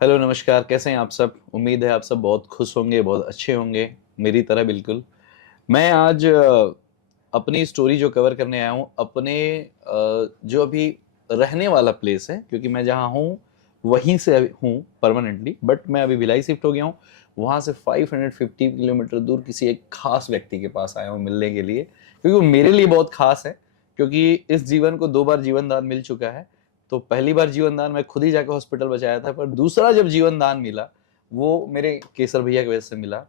Hello नमस्कार, कैसे हैं आप सब? उम्मीद है आप सब बहुत खुश होंगे, बहुत अच्छे होंगे, मेरी तरह बिल्कुल। मैं आज अपनी स्टोरी जो कवर करने आया हूँ, अपने जो अभी रहने वाला प्लेस है, क्योंकि मैं जहाँ हूँ, वहीं से अभी हूँ परमानेंटली, बट मैं अभी भिलाई शिफ्ट हो गया हूँ। वहाँ से 550 किलोमीटर दूर किसी एक खास व्यक्ति के पास आया हूँ मिलने के लिए, क्योंकि वो मेरे लिए बहुत खास है, क्योंकि इस जीवन को 2 बार जीवन दान मिल चुका है। तो पहली बार जीवन दान मैं खुद ही जाकर हॉस्पिटल बचाया था, पर दूसरा जब जीवन दान मिला, वो मेरे केसर भैया की वजह से मिला।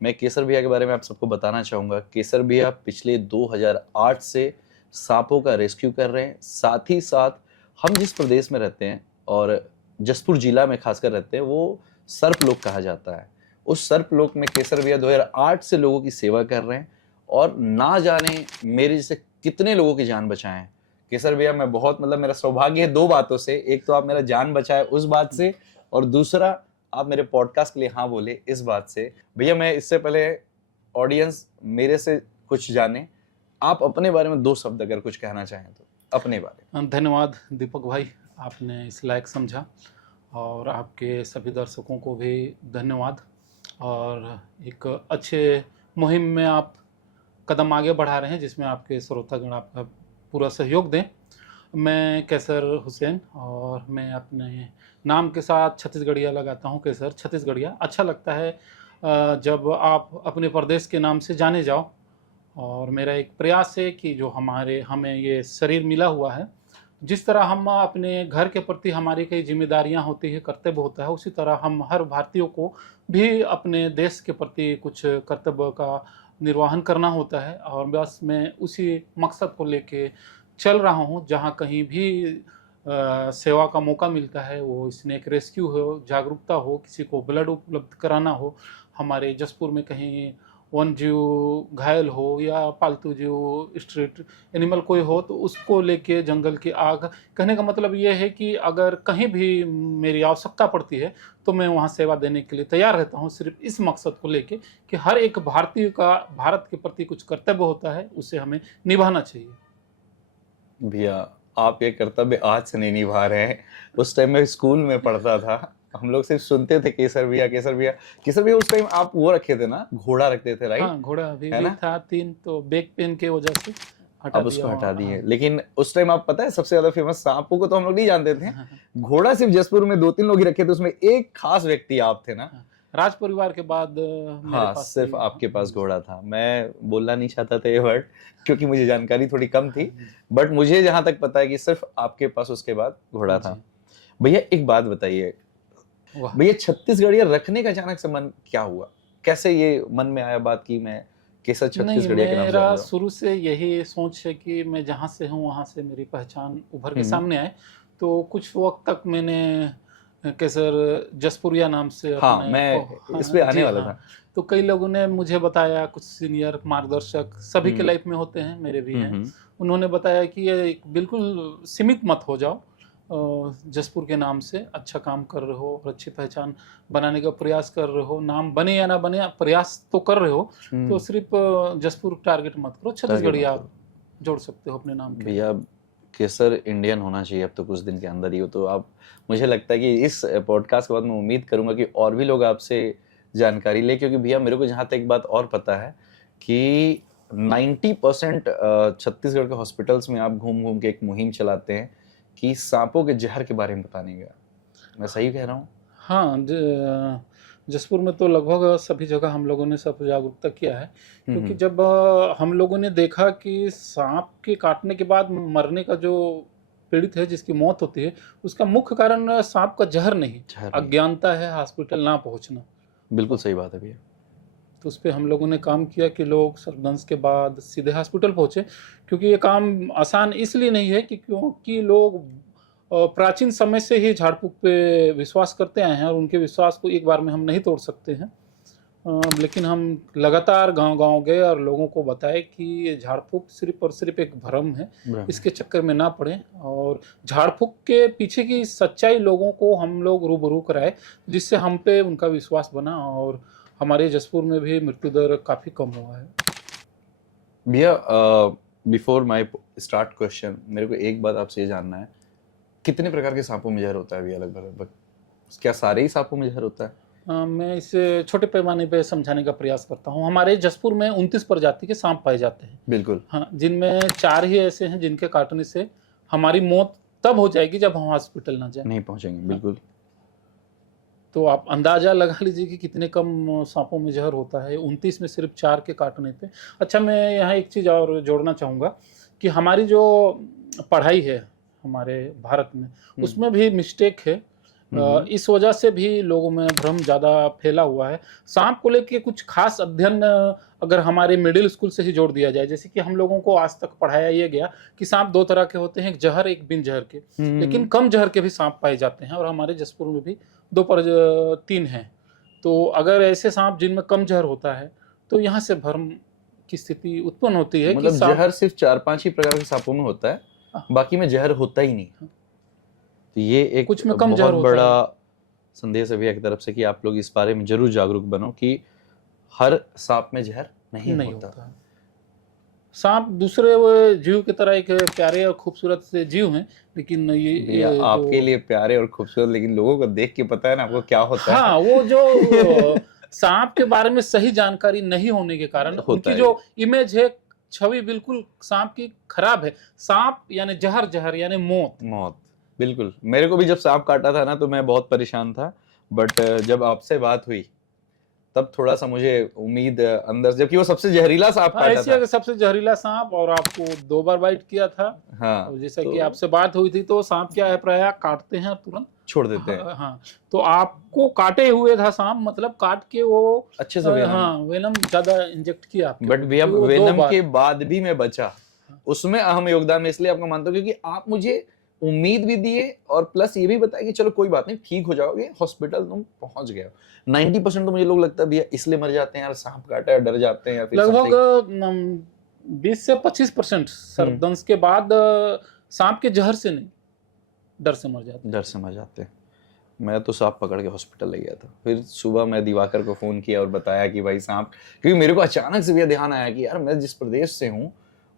मैं केसर भैया के बारे में आप सबको बताना चाहूँगा। केसर भैया पिछले 2008 से साँपों का रेस्क्यू कर रहे हैं। साथ ही साथ हम जिस प्रदेश में रहते हैं और जसपुर जिला में खासकर रहते हैं, वो सर्पलोक कहा जाता है। उस सर्पलोक में केसर भैया 2008 से लोगों की सेवा कर रहे हैं और ना जाने मेरे जैसे कितने लोगों की जान बचाए हैं। केसर भैया, मैं बहुत मेरा सौभाग्य है 2 बातों से। एक तो आप मेरा जान बचाए उस बात से, और दूसरा आप मेरे पॉडकास्ट के लिए हाँ बोले इस बात से। भैया, मैं इससे पहले ऑडियंस मेरे से कुछ जाने, आप अपने बारे में 2 शब्द अगर कुछ कहना चाहें तो अपने बारे में। धन्यवाद दीपक भाई, आपने इस लायक समझा। और आपके सभी दर्शकों को भी धन्यवाद। और एक अच्छे मुहिम में आप कदम आगे बढ़ा रहे हैं, जिसमें आपके श्रोतागण आपका पूरा सहयोग दें। मैं कैसर हुसैन, और मैं अपने नाम के साथ छत्तीसगढ़िया लगाता हूं। कैसर छत्तीसगढ़िया अच्छा लगता है जब आप अपने प्रदेश के नाम से जाने जाओ। और मेरा एक प्रयास है कि जो हमें ये शरीर मिला हुआ है, जिस तरह हम अपने घर के प्रति हमारी कई जिम्मेदारियां होती है, कर्तव्य होता है, उसी तरह हम हर भारतीयों को भी अपने देश के प्रति कुछ कर्तव्य का निर्वहन करना होता है। और बस मैं उसी मकसद को लेके चल रहा हूँ। जहाँ कहीं भी सेवा का मौका मिलता है, वो स्नेक रेस्क्यू हो, जागरूकता हो, किसी को ब्लड उपलब्ध कराना हो, हमारे जसपुर में कहीं वन जीव घायल हो या पालतू जीव स्ट्रीट एनिमल कोई हो, तो उसको लेके जंगल की आग। कहने का मतलब ये है कि अगर कहीं भी मेरी आवश्यकता पड़ती है तो मैं वहाँ सेवा देने के लिए तैयार रहता हूँ, सिर्फ इस मकसद को लेके कि हर एक भारतीय का भारत के प्रति कुछ कर्तव्य होता है, उसे हमें निभाना चाहिए। भैया, आप ये कर्तव्य आज से नहीं निभा रहे हैं। उस टाइम मैं स्कूल में पढ़ता था, हम लोग सिर्फ सुनते थे केसर भैया, केसर भैया, केसर भैया। उस टाइम आप वो रखे थे ना, घोड़ा रखते थे, राइट? हाँ, घोड़ा अभी है भी ना? था 3, तो बैक पेन के वजह से हटा अब दिया उसको हटा वहाँ। दिए, हाँ। लेकिन उस टाइम आप पता है सबसे ज्यादा फेमस सांपों को तो हम लोग नहीं जानते थे। हाँ, हाँ, घोड़ा सिर्फ जसपुर में 2-3 लोग ही रखे थे, उसमें एक खास व्यक्ति आप थे ना। हाँ। राज परिवार के बाद मेरे हाँ, पास सिर्फ ये था। आपके पास घोड़ा था। मैं बोलना नहीं चाहता था ये वर्ड, क्योंकि मुझे जानकारी थोड़ी कम थी, जी। बट मुझे जहां तक पता है कि सिर्फ आपके पास उसके बाद घोड़ा था। जी। भैया एक बात बताइए, वाह। भैया छत्तीसगढ़िया रखने का अचानक से मन क्या हुआ? कैसे ये मन में आया बात की मैं केसर नहीं, छत्तीसगढ़िया के नाम से जाना मेरा जाऊँ? शुरू से यही सोच है कि मैं जहाँ से हूँ वहाँ से मेरी पहचान उभर के हुँ। सामने आए। तो कुछ वक़्त तक मैंने कैसर जसपुरिया नाम से हाँ, अपने को। मैं इस हाँ पे आने जी, वाला हाँ। था। तो कई लोगों ने मुझे बताया, कुछ सीनियर मार्गदर्शक सभी के हुँ, लाइफ में होते हैं, मेरे भी हुँ, हैं। हुँ। उन्होंने बताया कि ये एक बिल्कुल सीमित मत हो जाओ। जसपुर के नाम से अच्छा काम कर रहे हो और अच्छी पहचान बनाने का प्रयास कर रहे हो। नाम बने या ना बने, आप प्रयास तो कर रहे हो। तो हुँ, सिर्फ जसपुर टारगेट मत करो, टारगेट मत छत्तीसगढ़िया करो। जोड़ सकते हो अपने नाम के लिए। भैया, केसर इंडियन होना चाहिए अब तो कुछ दिन के अंदर ही हो, तो आप, मुझे लगता है कि इस पॉडकास्ट के बाद मैं उम्मीद करूंगा कि और भी लोग आपसे जानकारी ले, क्योंकि भैया मेरे को जहाँ तक एक बात और पता है कि 90% छत्तीसगढ़ के हॉस्पिटल्स में आप घूम घूम के एक मुहिम चलाते हैं कि सांपों के जहर के बारे में बताने का। मैं सही कह रहा हूँ? हाँ, जसपुर में तो लगभग सभी जगह हम लोगों ने सब जागरूकता किया है। क्योंकि हम्म। जब हम लोगों ने देखा कि सांप के काटने के बाद मरने का जो पीड़ित है, जिसकी मौत होती है, उसका मुख्य कारण सांप का जहर नहीं, जहर नहीं। अज्ञानता है, हॉस्पिटल ना पहुंचना। बिल्कुल सही बात है भैया। तो उस पे हम लोगों ने काम किया कि लोग सर्दंस के बाद सीधे हॉस्पिटल पहुंचे। क्योंकि ये काम आसान इसलिए नहीं है कि क्योंकि लोग प्राचीन समय से ही झाड़ फूक पे विश्वास करते आए हैं, और उनके विश्वास को एक बार में हम नहीं तोड़ सकते हैं। लेकिन हम लगातार गांव-गांव गए और लोगों को बताए कि ये झाड़ फूक सिर्फ और सिर्फ एक भ्रम है, भ्रम है। इसके चक्कर में ना पड़ें। और झाड़ फूक के पीछे की सच्चाई लोगों को हम लोग रूबरू कराए, जिससे हम पे उनका विश्वास बना, और हमारे जसपुर में भी मृत्यु दर काफ़ी कम हुआ है। भैया, बिफोर माय स्टार्ट क्वेश्चन, मेरे को एक बात आपसे ये जानना है, कितने प्रकार के सांपों में जहर होता है भैया लगभग लगभग? क्या सारे ही सांपों में जहर होता है? मैं इसे छोटे पैमाने पे समझाने का प्रयास करता हूँ। हमारे जसपुर में 29 प्रजाति के सांप पाए जाते हैं। बिल्कुल। हाँ, जिनमें 4 ही ऐसे हैं जिनके काटने से हमारी मौत तब हो जाएगी जब हम हॉस्पिटल ना जाएं। नहीं पहुंचेंगे, बिल्कुल। तो आप अंदाजा लगा लीजिए कि कितने कम सांपों में जहर होता है 29 में सिर्फ 4 के काटने पे। अच्छा, मैं यहाँ एक चीज़ और जोड़ना चाहूँगा कि हमारी जो पढ़ाई है हमारे भारत में, उसमें भी मिस्टेक है। इस वजह से भी लोगों में भ्रम ज़्यादा फैला हुआ है। सांप को लेके कुछ खास अध्ययन अगर हमारे मिडिल स्कूल से ही जोड़ दिया जाए, जैसे कि हम लोगों को आज तक पढ़ाया ये गया कि सांप 2 तरह के होते हैं, एक जहर एक बिन जहर के। लेकिन कम जहर के भी सांप पाए जाते हैं और हमारे जसपुर में भी 3 हैं। तो अगर ऐसे सांप जिनमें कम जहर होता है तो यहाँ से भ्रम की स्थिति उत्पन्न होती है मतलब कि सांप जहर सिर्फ 4-5 ही प्रकार के सांपों में होता है, बाकी में जहर होता ही नहीं। तो ये एक कुछ में कम जहर बहुत होता बड़ा संदेश है भैया की तरफ से कि आप लोग इस बारे में जरूर जागरूक बनो कि हर सांप में जहर नहीं होता। सांप दूसरे वो जीव की तरह एक प्यारे और खूबसूरत से जीव हैं, लेकिन ये आपके लिए प्यारे और खूबसूरत, लेकिन लोगों को देख के पता है ना आपको क्या होता है। हाँ, वो जो सांप के बारे में सही जानकारी नहीं होने के कारण उनकी जो इमेज है, छवि बिल्कुल सांप की खराब है। सांप यानी जहर, जहर यानी मौत। बिल्कुल। मेरे को भी जब सांप काटा था ना तो मैं बहुत परेशान था, बट जब आपसे बात हुई तब थोड़ा सा मुझे उम्मीद अंदर, जबकि वो सबसे जहरीला सांप काटा था। सबसे जहरीला सांप, और आपको 2 बार बाइट किया था। हाँ, और जैसा कि आपसे बात हुई थी तो सांप क्या है, प्रायः काटते हैं तुरंत छोड़ देते हैं। हाँ, तो आपको काटे हुए था सांप, मतलब काट के वो अच्छे से वेनम ज्यादा इंजेक्ट किया। बट भैया वेनम के बाद भी मैं बचा, उसमें अहम योगदान मैं इसलिए आपको मानता हूँ क्योंकि आप मुझे उम्मीद भी दिए और प्लस ये भी बताया कि चलो कोई बात नहीं, ठीक हो जाओगे, हॉस्पिटल तुम पहुंच गए। 90% तो मुझे लोग लगता है भैया इसलिए मर जाते हैं यार, सांप काटा है, डर जाते हैं, या फिर लगभग 20 से 25% सर्पदंश के बाद सांप के जहर से नहीं, डर से मर जाते हैं। मैं तो सांप पकड़ के हॉस्पिटल ले गया था। फिर सुबह मैं दिवाकर को फोन किया और बताया कि भाई सांप, क्योंकि मेरे को अचानक से भैया ध्यान आया कि यार मैं जिस प्रदेश से हूँ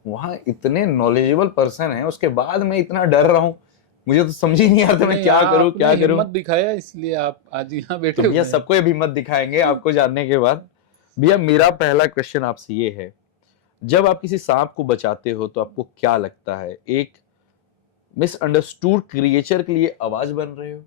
वहाँ इतने नॉलेजेबल पर्सन हैं, उसके बाद मैं इतना डर रहा हूँ, मुझे तो समझ ही नहीं आता मैं क्या करूँ। हिम्मत दिखाया, इसलिए आप आज यहाँ बैठे। तो भैया सबको हिम्मत दिखाएंगे आपको जानने के बाद। भैया मेरा पहला क्वेश्चन आपसे ये है, जब आप किसी सांप को बचाते हो तो आपको क्या लगता है, एक मिसअंडरस्टूड क्रिएचर के लिए आवाज बन रहे हो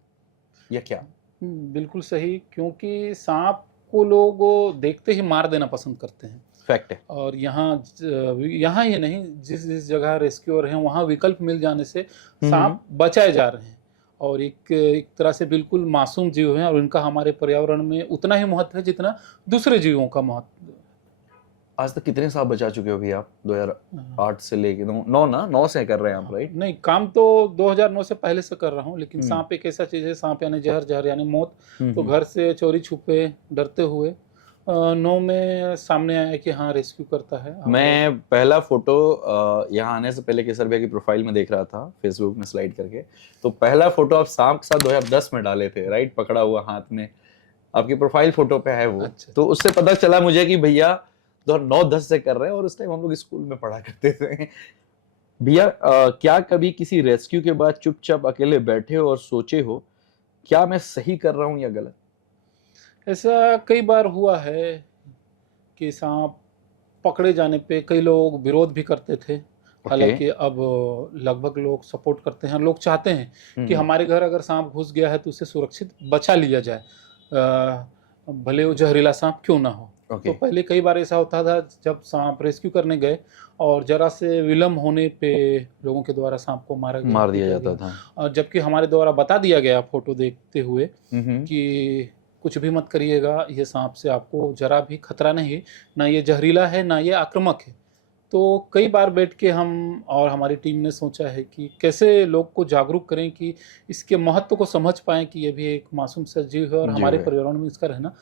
या क्या? बिल्कुल सही, क्योंकि सांप को लोग देखते ही मार देना पसंद करते हैं, फैक्ट है। और यहाँ ही नहीं, जिस जगह रेस्क्यूअर हैं वहाँ विकल्प मिल जाने से सांप बचाए जा रहे हैं, और एक तरह से बिल्कुल मासूम जीव हैं और इनका हमारे पर्यावरण में उतना ही महत्व है जितना दूसरे जीवों का महत्व। आज तक कितने सांप बचा चुके हो भैया आप? 2008 से लेके 9 से कर रहे हैं आप, राइट? नहीं, काम तो 2009 से पहले से कर रहा हूँ, लेकिन सांप एक ऐसा चीज है, सांप यानी जहर, जहर यानी मौत। तो घर से चोरी छुपे डरते हुए 9 में सामने आया कि हाँ रेस्क्यू करता है। मैं पहला फोटो यहाँ आने से पहले केसर भैया की प्रोफाइल में देख रहा था, फेसबुक में स्लाइड करके, तो पहला फोटो आप सांप के साथ 2010 में डाले थे, राइट? पकड़ा हुआ हाथ में, आपकी प्रोफाइल फोटो पे है वो। अच्छा। तो उससे पता चला मुझे कि भैया 2009-10 से कर रहे हैं, और उस टाइम हम लोग स्कूल में पढ़ा करते थे। भैया क्या कभी किसी रेस्क्यू के बाद चुपचाप अकेले बैठे हो और सोचे हो क्या मैं सही कर रहा हूँ या गलत? ऐसा कई बार हुआ है कि सांप पकड़े जाने पे कई लोग विरोध भी करते थे, हालांकि अब लगभग लोग सपोर्ट करते हैं। लोग चाहते हैं कि हमारे घर अगर सांप घुस गया है तो उसे सुरक्षित बचा लिया जाए, भले वो जहरीला सांप क्यों ना हो। तो पहले कई बार ऐसा होता था, जब सांप रेस्क्यू करने गए और जरा से विलम्ब होने पे लोगों के द्वारा सांप को मार दिया जाता था, और जबकि हमारे द्वारा बता दिया गया फोटो देखते हुए कि कुछ भी मत करिएगा, ये सांप से आपको जरा भी खतरा नहीं, ना ये जहरीला है ना ये आक्रामक है। तो कई बार बैठ के हम और हमारी टीम ने सोचा है कि कैसे लोग को जागरूक करें कि इसके महत्व को समझ पाएं कि ये भी एक मासूम सा जीव है और हमारे पर्यावरण में इसका रहना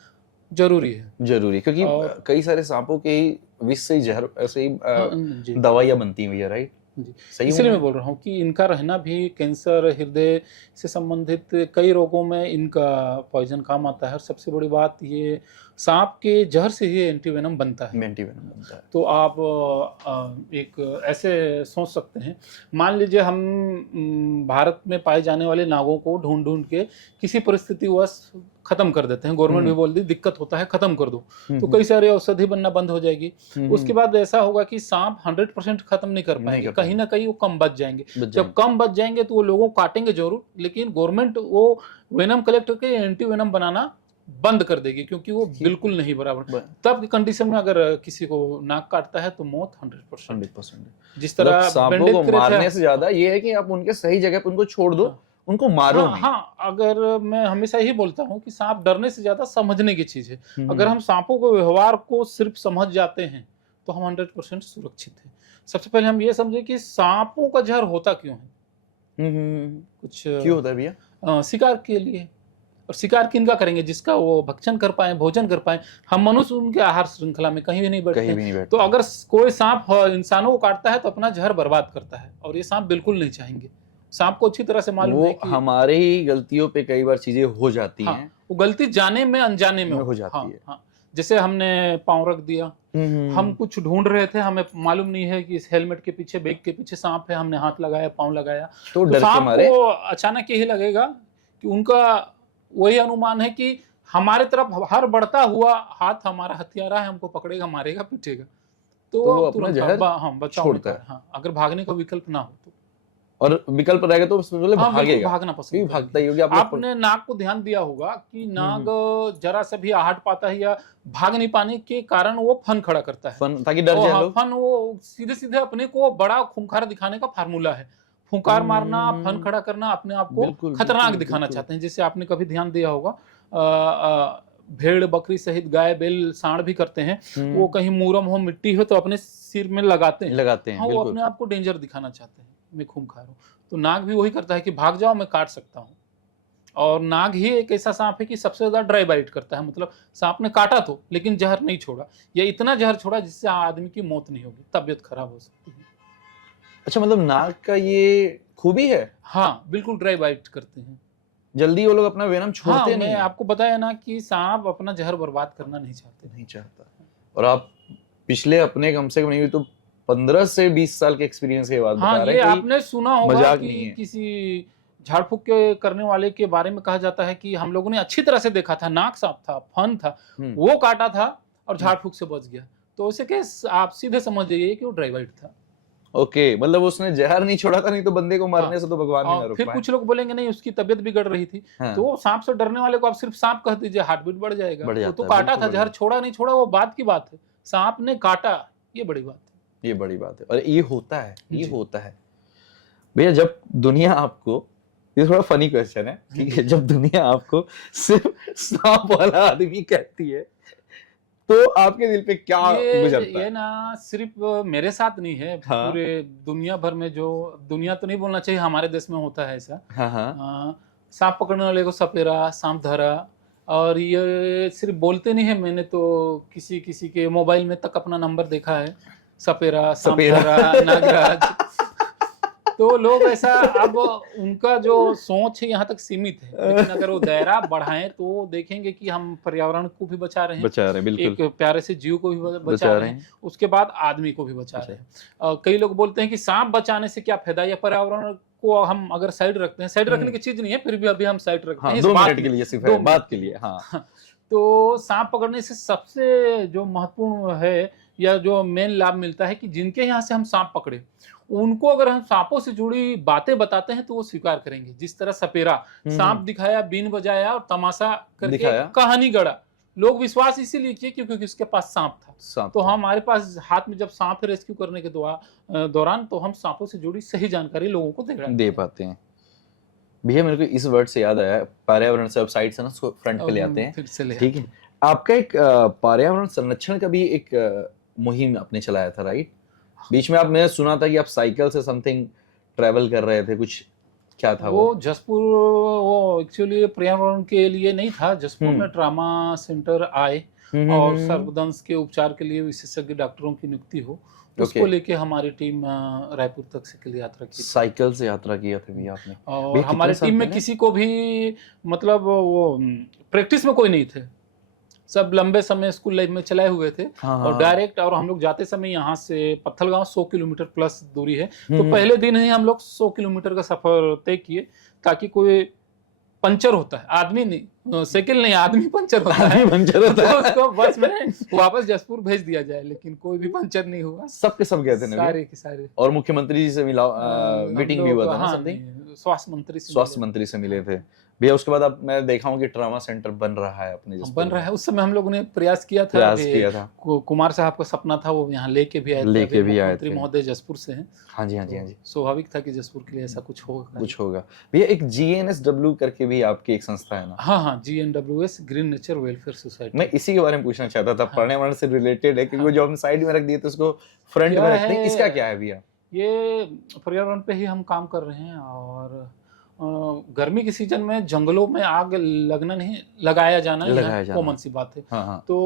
जरूरी है, क्योंकि कई सारे सांपों के विष से ही जहर, ऐसे ही दवाइयाँ बनती हुई है, राइट? जी, सही हूँ इसलिए मैं मैं? बोल रहा हूँ कि इनका रहना भी कैंसर, हृदय से संबंधित कई रोगों में इनका पॉइज़न काम आता है और सबसे बड़ी बात ये साँप के ज़हर से ही एंटीवेनम बनता है। मेंटी वेनम बनता है। तो आप एक ऐसे सोच सकते हैं, मान लीजिए हम भारत में पाए जाने वाले नागों को ढूँढ-ढूँढ के किसी परिस्थितिवश खत्म कर देते हैं। गवर्नमेंट भी हुँ, बोल दी दिक्कत होता है, खत्म कर दो। हुँ, तो हुँ, कई सारी औषधि बनना बंद हो जाएगी। हुँ, उसके हुँ, बाद ऐसा होगा कि साँप 100% खत्म नहीं कर नहीं पाएँगे, कर कहीं पाएँगे, न कहीं वो कम बच जाएँगे। बच जब जाएँगे। कम बच जाएँगे तो वो लोगों को काटेंगे ज़रूर, लेकिन गवर्नमेंट वो वेनम कलेक्ट करके एंटी वेनम बनाना बंद कर देगी क्योंकि वो ये बिल्कुल नहीं बराबर। ब तब की कंडीशन में अगर किसी को नाक काटता है तो मौत 100%। 100% जिस मतलब तरह साँपों बेंडेड को करे थे। मारने से ज़्यादा हाँ, ये है कि आप उनके सही जगह पे उनको छोड़ दो, हाँ। उनको मारो हाँ, नहीं। हाँ, अगर मैं हमेशा यही बोलता हूँ कि साँप डरने से ज़्यादा समझने की चीज़ है। हुँ, अगर हुँ, हम साँपों के व्यवहार को सिर्फ़ समझ जाते हैं, तो हम 100% सुरक्षित हैं। सबसे पहले हम ये समझें कि साँपों का ज़हर होता क्यों है? हुँ, हुँ, हुँ। कुछ क्यों होता है भैया? शिकार के लिए। और शिकार किनका करेंगे? जिसका वो भक्षण कर पाएँ, भोजन कर पाएँ। हम मनुष्य उनके आहार श्रृंखला में कहीं भी नहीं बैठते कहीं हैं। भी नहीं तो बैठते। अगर कोई साँप इंसानों को काटता है तो अपना ज़हर बर्बाद करता है और ये साँप बिल्कुल नहीं चाहेंगे। साँप को अच्छी तरह से मालूम वो है कि हमारे ही गलतियों पे कई बार चीज़ें हो जाती हाँ, हैं, वो गलती जाने में अनजाने में में हो। हो जाती हाँ, है। हाँ। जैसे हमने पाँव रख दिया, हुँ, हम हुँ। कुछ ढूँढ रहे थे, हमें मालूम नहीं है कि इस हेलमेट के पीछे, बैग के पीछे साँप है, हमने हाथ लगाया, पाँव लगाया। तो तो डर के साँप मारे को अचानक यही लगेगा कि उनका वही अनुमान है कि हमारे तरफ हर बढ़ता हुआ हाथ हमारा हत्यारा है, हमको पकड़ेगा, मारेगा, पीटेगा। तो तो वो वो अपना तुरंत ज़हर हाँ, बचाव में छोड़ता है कार्य हाँ, अगर भागने का विकल्प ना हो तो। और विकल्प रहेगा तो सबसे पहले हाँ, बिल्कुल भागेगा, भागना पसंद क्योंकि भागता करेंगे। ही क्योंकि आपने प आपने नाग को ध्यान दिया होगा कि हुँ, नाग हुँ। ज़रा-सा भी आहट पाता है या भाग नहीं पाने के कारण वो फन खड़ा करता है। फन ताकि डर और जाए हाँ, लोग। फन वो सीधे-सीधे अपने को बड़ा खूंखार दिखाने का फ़ॉर्मूला है। हुँ, फुंकार मारना, फन हुँ, खड़ा करना, अपने आप हुँ। को बिल्कुल, खतरनाक बिल्कुल, दिखाना बिल्कुल। चाहते हैं। जैसे आपने कभी ध्यान दिया होगा भेड़, बकरी सहित गाय, बैल, सांड भी करते हैं। वो हुँ, कहीं मुरम हो, मिट्टी हो तो अपने सिर में लगाते हैं। लगाते हैं, हाँ, वो बिल्कुल। अपने आप को डेंजर दिखाना चाहते हैं, मैं खूंखार हूँ। तो नाग भी वही करता है कि भाग जाओ, मैं काट सकता हूँ। और नाग ही एक ऐसा सांप है कि सबसे ज़्यादा ड्राई बाइट करता है, मतलब सांप ने काटा तो, लेकिन ज़हर नहीं छोड़ा या इतना ज़हर छोड़ा जिससे आदमी की मौत नहीं होगी, तबीयत खराब हो सकती है। अच्छा मतलब नाग का ये खूबी है? हाँ, बिल्कुल ड्राई बाइट करते हैं। जल्दी वो लोग अपना वेनम हाँ, छोड़ते नहीं मैं हैं। आपको बताया ना कि सांप अपना ज़हर बर्बाद करना नहीं चाहते। नहीं चाहता। और आप पिछले अपने कम से कम नहीं तो 15 से 20 साल के एक्सपीरियंस के बाद हाँ, बता रहे ये हैं, कोई आपने सुना होगा मज़ाक नहीं कि है। किसी झाड़-फूँक के करने वाले के बारे में कहा जाता है कि हम लोगों ने अच्छी तरह से देखा था, नाग साँप था, फन था, हुँ, वो काटा था और हुँ। झाड़-फूँक से बच गया। तो ऐसे केस आप सीधे समझ जाइए कि वो ड्राई बाइट था। ओके, मतलब उसने ज़हर नहीं छोड़ा था, नहीं तो बंदे को हाँ, मारने से तो भगवान भी ना और रोक फिर पाएँ। कुछ लोग बोलेंगे नहीं उसकी तबीयत बिगड़ रही थी, हाँ, तो सांप से डरने वाले को आप सिर्फ सांप कह दीजिए, हार्ट बीट बढ़ जाएगा। बढ़ वो तो जाता है, काटा बिल्कुल था, बढ़ ज़हर जाता छोड़ा नहीं छोड़ा वो बात की बात है। सांप ने काटा, ये बड़ी बात है। ये बड़ी बात है और ये होता है, है। ये जी, होता है। भैया जब दुनिया आपको ये थोड़ा फनी क्वेश्चन है, ठीक है? जी। जब दुनिया आपको सिर्फ़ साँप वाला आदमी कहती है, तो आपके दिल पे क्या गुज़रता ये है? ना सिर्फ मेरे साथ नहीं है, हाँ, पूरे दुनिया भर में जो दुनिया तो नहीं बोलना चाहिए, हमारे देश में होता है ऐसा। हाँ, हाँ। सांप पकड़ने वाले को सपेरा, सांप धरा और ये सिर्फ बोलते नहीं है, मैंने तो किसी-किसी के मोबाइल में तक अपना नंबर देखा है। सपेरा, सांप सपेरा। धरा, नागराज। तो लोग ऐसा अब उनका जो सोच है यहाँ तक सीमित है, लेकिन अगर वो दायरा बढ़ाएँ तो वो देखेंगे कि हम पर्यावरण को भी बचा रहे हैं, बचा रहे हैं, बिल्कुल, एक प्यारे से जीव को भी बचा बचा रहे रहे हैं, हैं। उसके बाद आदमी को भी बचा बचा रहे हैं। कई लोग बोलते हैं कि साँप बचाने से क्या फ़ायदा या पर्यावरण को हम अगर साइड रखते हैं, साइड रखने हुँ, की चीज़ नहीं है, फिर भी अभी हम साइड रखते हाँ, हैं इस 2 बात मिनट के में, लिए सिर्फ़ 2 है, मिनट बात के के लिए, लिए। हाँ। तो साँप पकड़ने से सबसे जो महत्वपूर्ण है या जो मेन लाभ मिलता है कि जिनके यहाँ से हम साँप पकड़े, उनको अगर हम साँपों से जुड़ी बातें बताते हैं तो वो स्वीकार करेंगे। जिस तरह सपेरा, हुँ, साँप हुँ, दिखाया, बीन बजाया और तमाशा करके दिखाया, कहानी गढ़ा। लोग विश्वास इसीलिए किए क्योंकि उसके पास साँप था। साँप तो था। हमारे पास हाथ में जब साँप है रेस्क्यू करने के दौरान तो हम साँपों से जुड़ी सही जानकारी लोगों को दे दे देते हैं। पाते हैं। भैया मेरे को इस वर्ड से याद आया, पर्यावरण से अब साइड से ना उसको फ्रंट पे ले आते हैं, फिर से ले ठीक आते है? हैं। आपका एक पर्यावरण संरक्षण का भी एक मुहिम आपने चलाया था, राइट? बीच में आप मैंने सुना था कि आप साइकिल से समथिंग ट्रैवल कर रहे थे, कुछ क्या था वो जसपुर, वो एक्चुअली पर्यावरण के लिए नहीं था। जसपुर हम्म। में ट्रामा सेंटर आए और सर्पदंश के उपचार के लिए विशेषज्ञ डॉक्टरों की नियुक्ति हो, उसको ओके। लेके हमारी टीम रायपुर तक साइकिल यात्रा की थी। साइकिल से यात्रा किया था भैया आपने? और भैया हमारे कितने साल टीम में पहले? किसी को भी मतलब वो प्रैक्टिस में कोई नहीं थे, सब लंबे समय स्कूल लाइफ में चलाए हुए थे। हाँ और हाँ। डायरेक्ट, और हम लोग जाते समय यहाँ से पत्थलगांव 100 किलोमीटर प्लस दूरी है, तो हम्म। पहले दिन ही हम लोग 100 किलोमीटर का सफर तय किए, ताकि कोई पंचर होता है, आदमी नहीं, साइकिल नहीं, आदमी पंचर होता है, आदमी पंचर होता है। तो उसको बस में वापस जसपुर भेज दिया जाए, लेकिन कोई भी पंचर नहीं हुआ। सब के सब गए थे ना भैया? सारे के सारे। और मुख्यमंत्री जी से मिला, हम मीटिंग भी लोग, हुआ था ना हाँ, समथिंग? नहीं, स्वास्थ्य मंत्री से स्वास्थ्य मिले। मंत्री से मिले थे भैया। उसके बाद अब मैं देखा हूँ कि ट्रामा सेंटर बन रहा है अपने हाँ, जसपुर बन रहा में। है। उस समय हम लोगों ने प्रयास किया था, प्रयास अभी किया था। कुमार साहब का सपना था, वो यहाँ लेके भी आए थे। लेके अभी भी आए मुख्यमंत्री थे। महोदय जसपुर से हैं, हाँ जी हाँ जी हाँ तो जी। स्वाभाविक था कि जसपुर के लिए ऐसा कुछ होगा। कुछ होगा भैया। एक GNSW करके भी आपकी एक संस्था है ना? हाँ हाँ, GNWS, green nature welfare society. मैं इसी के बारे में पूछना चाहता था। हाँ। पर्यावरण से रिलेटेड है, क्योंकि हाँ। वो जो हम साइड में रख दिए थे उसको फ्रंट क्या में रखते हैं, है? इसका क्या है भैया? ये पर्यावरण पे ही हम काम कर रहे हैं। और गर्मी के सीजन में जंगलों में आग लगना नहीं, लगाया जाना, लगाया यह जाना। कॉमन सी बात है। हाँ हाँ। तो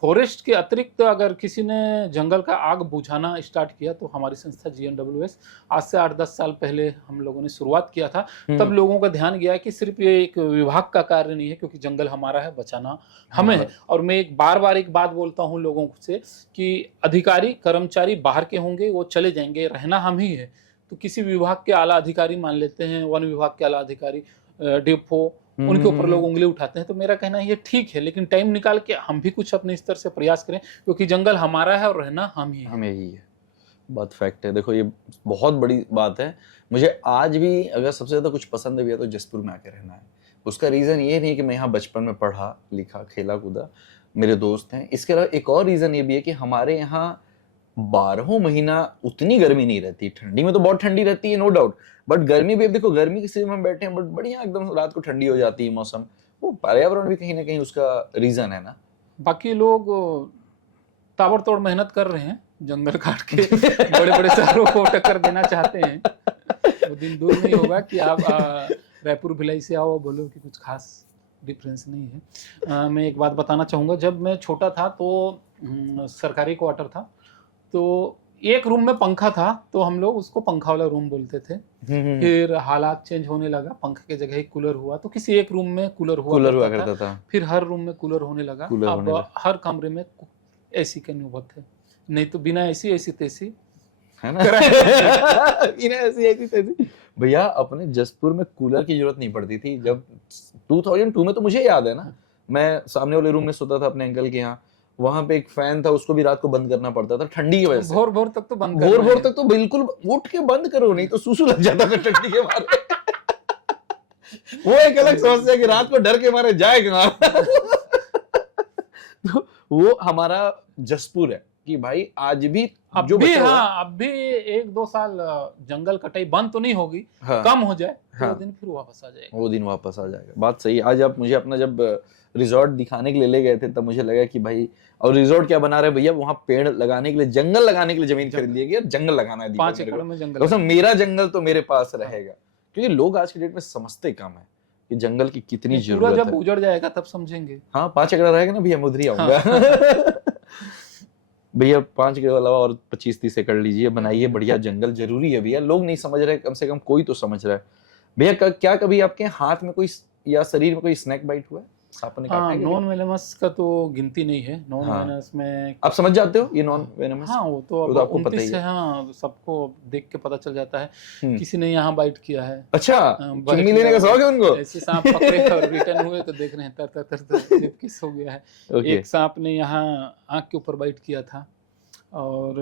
फॉरेस्ट के अतिरिक्त अगर किसी ने जंगल का आग बुझाना स्टार्ट किया, तो हमारी संस्था GNWS आज से 8-10 साल पहले हम लोगों ने शुरुआत किया था। तब लोगों का ध्यान गया कि सिर्फ ये एक विभाग का कार्य नहीं है, क्योंकि जंगल हमारा है, बचाना हमें है। और मैं एक बार बात बोलता हूँ लोगों से कि अधिकारी कर्मचारी बाहर के होंगे, वो चले जाएंगे, रहना हम ही है। तो किसी विभाग के आला अधिकारी मान लेते हैं, वन विभाग के आला अधिकारी, डिपो, उनके ऊपर लोग उंगली उठाते हैं। तो मेरा कहना है ये ठीक है, लेकिन टाइम निकाल के हम भी कुछ अपने स्तर से प्रयास करें, क्योंकि जंगल हमारा है और रहना हम ही है। हमें ही है। बात फैक्ट है। देखो ये बहुत बड़ी बात है। मुझे आज भी अगर सबसे ज्यादा कुछ पसंद है भैया तो जसपुर में आके रहना है। उसका रीजन ये नहीं कि मैं यहाँ बचपन में पढ़ा लिखा खेला कूदा, मेरे दोस्त हैं। इसके अलावा एक और रीजन ये भी है कि हमारे यहाँ 12 महीना उतनी गर्मी नहीं रहती। ठंडी में तो बहुत ठंडी रहती है, नो डाउट, बट गर्मी भी, अब देखो गर्मी के सीजन में बैठे हैं, बट बढ़िया एकदम रात को ठंडी हो जाती है मौसम। वो पर्यावरण भी कहीं ना कहीं उसका रीजन है ना। बाकी लोग ताबड़तोड़ मेहनत कर रहे हैं, जंगल काट के बड़े बड़े शहरों को टक्कर देना चाहते हैं। वो दिन दूर नहीं होगा कि आप रायपुर भिलाई से आओ, बोलो कि कुछ खास डिफरेंस नहीं है। मैं एक बात बताना चाहूँगा, जब मैं छोटा था तो सरकारी क्वार्टर था, तो एक रूम में पंखा था, तो हम लोग उसको पंखा वाला रूम बोलते थे। फिर हालात चेंज होने लगा, पंखे की जगह ही कूलर हुआ, तो किसी एक रूम में कूलर हुआ करता था। फिर हर रूम में कूलर होने लगा। अब हर कमरे में एसी की नौबत है। नहीं तो बिना एसी, ऐसी तैसी है ना। बिना ऐसी तैसी। भैया अपने जसपुर में कूलर की जरूरत नहीं पड़ती थी। जब 2002 में, तो मुझे याद है ना, मैं सामने वाले रूम में सोता था अपने अंकल के यहाँ, वहां पे एक फैन था, उसको भी रात को बंद करना पड़ता था ठंडी की वजह से। भोर तक तो बंद, भोर तक तो बिल्कुल उठ के बंद करो, नहीं तो सुसु लग जाता था ठंडी के मारे। वो एक अलग समस्या है कि रात को डर के मारे जाए कहाँ। तो वो हमारा जसपुर है कि भाई आज भी अब जो भी, हाँ, अब भी 1-2 साल जंगल कटाई बंद तो नहीं होगी, हाँ, कम हो जाए, हाँ, वो दिन फिर वापस आ जाएगा। वो दिन वापस आ जाएगा। बात सही। आज आप मुझे अपना जब रिजॉर्ट दिखाने के लिए ले गए थे, तब मुझे लगा कि भाई, और रिजॉर्ट क्या बना रहे भैया, वहां पेड़ लगाने के लिए, जंगल लगाने के लिए जमीन खरीद ली है, जंगल लगाना है। 5 एकड़ में जंगल, मेरा जंगल तो मेरे पास रहेगा। क्योंकि लोग आज के डेट में समझते कम है कि जंगल की कितनी जरूरत है। जब उजड़ जाएगा तब समझेंगे। हाँ, 5 एकड़ रहेगा ना भैया, उधर ही आऊंगा। भैया 5 के अलावा और 25-30 एकड़ लीजिए, बनाइए बढ़िया जंगल। जरूरी है भैया, लोग नहीं समझ रहे, कम से कम कोई तो समझ रहा है। भैया क्या कभी आपके हाथ में कोई या शरीर में कोई स्नैक बाइट हुआ है? सांप ने काटा है? नॉन वेनमस का तो गिनती नहीं है। नॉन वेनमस में आप समझ जाते हो ये नॉन वेनमस? हाँ, वो तो अब आपको पता ही है। हाँ, सबको देख के पता चल जाता है। किसी ने यहाँ बाइट किया है। अच्छा, चुम्मी लेने का शौक है उनको? ऐसे सांप पकड़े और रिटर्न हुए तो देख रहे हैं तर लिपकिस हो गया है। एक सांप ने यहाँ आँख के ऊपर बाइट किया था, और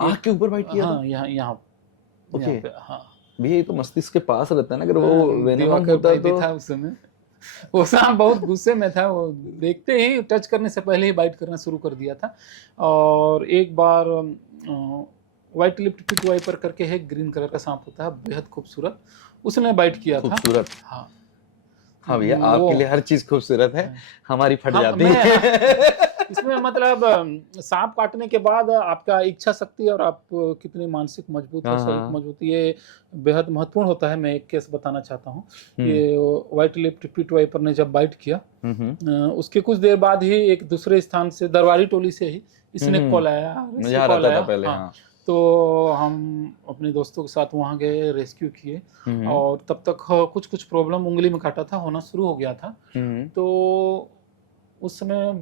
आँख के ऊपर बाइट किया था? हाँ, यहाँ ओके। हाँ भैया ये तो मस्तिष्क के पास रहता है ना, अगर वो वेनम होता तो। था उस समय वो सांप बहुत गुस्से में था, वो देखते ही टच करने से पहले ही बाइट करना शुरू कर दिया था। और एक बार व्हाइट लिप्ड पिट वाइपर करके है, ग्रीन कलर का सांप होता है, बेहद खूबसूरत, उसने बाइट किया था। खूबसूरत? हाँ हाँ भैया, आपके लिए हर चीज खूबसूरत है, हमारी फट जाती है। इसमें मतलब सांप काटने के बाद आपका इच्छा शक्ति और आप कितनी मानसिक मजबूत हाँ, और शारीरिक हाँ। मजबूत, ये बेहद महत्वपूर्ण होता है। मैं एक केस बताना चाहता हूँ। हम्म, ये व्हाइट लिप्ड पिट वाइपर ने जब बाइट किया, हम्म, उसके कुछ देर बाद ही एक दूसरे स्थान से, दरबारी टोली से ही इसने हम्म, कॉल आया, मैं रेस्क्यू जहाँ कॉल रहता था आया। पहले, हाँ, हाँ। तो हम अपने दोस्तों के साथ वहाँ गए, रेस्क्यू किए। हम्म, और तब तक कुछ कुछ प्रॉब्लम उंगली में काटा था, होना शुरू हो गया था। हम्म, तो उस समय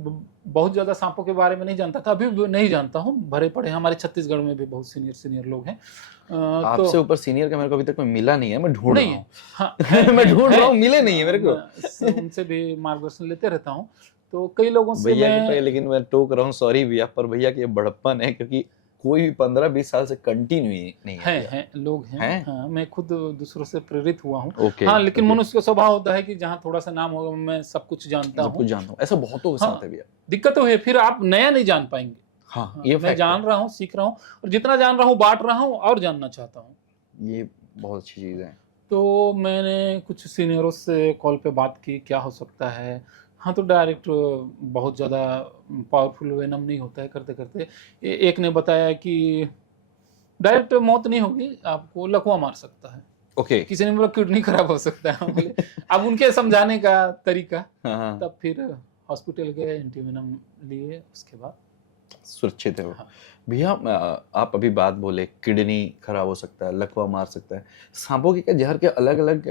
बहुत ज़्यादा सांपों के बारे में नहीं जानता था, अभी भी नहीं जानता हूँ, भरे पड़े हैं हमारे छत्तीसगढ़ में भी बहुत सीनियर लोग हैं। आपसे तो ऊपर सीनियर का मेरे को अभी तक कोई मिला नहीं है, मैं ढूंढ नहीं रहा है, हूँ। हाँ मैं ढूंढ है। रहा हूँ, मिले नहीं है मेरे को। मैं उनसे भी मार्गदर्शन लेते रहता हूँ। तो कई लोगों से भैया के पे, मैं, लेकिन मैं टोक रहा हूँ, सॉरी भैया, पर भैया की ये बड़प्पन है, क्योंकि कोई भी 15-20 साल से कंटिन्यू नहीं है भैया। हैं लोग हैं, हैं? हाँ, मैं खुद दूसरों से प्रेरित हुआ हूँ। ओके, हाँ, लेकिन ओके। मनुष्य का स्वभाव होता है कि जहाँ थोड़ा सा नाम होगा मैं सब कुछ जानता सब हूँ। कुछ जानता हूँ, ऐसा बहुतों के हाँ, साथ है भैया। दिक्कत तो है, फिर आप नया नहीं जान पाएंगे। हाँ, हाँ, ये मैं फैक्ट जान है। रहा हूँ, सीख रहा हूँ, और जितना जान रहा हूँ बांट रहा हूँ और जानना चाहता हूँ। ये बहुत अच्छी चीज है। तो मैंने कुछ सीनियरों से कॉल पे बात की, क्या हो सकता है। हाँ, तो डायरेक्ट बहुत ज़्यादा पावरफुल वेनम नहीं होता है, करते करते एक ने बताया कि डायरेक्ट मौत नहीं होगी, आपको लकवा मार सकता है। ओके। किसी ने बोला किडनी खराब हो सकता है। हम बोले अब उनके समझाने का तरीका, हाँ, हाँ, तब फिर हॉस्पिटल गए, एंटीवेनम लिए, उसके बाद सुरक्षित है वो। हाँ। भैया, आप अभी बात बोले किडनी खराब हो सकता है, लकवा मार सकता है। सांपों के क्या जहर के अलग अलग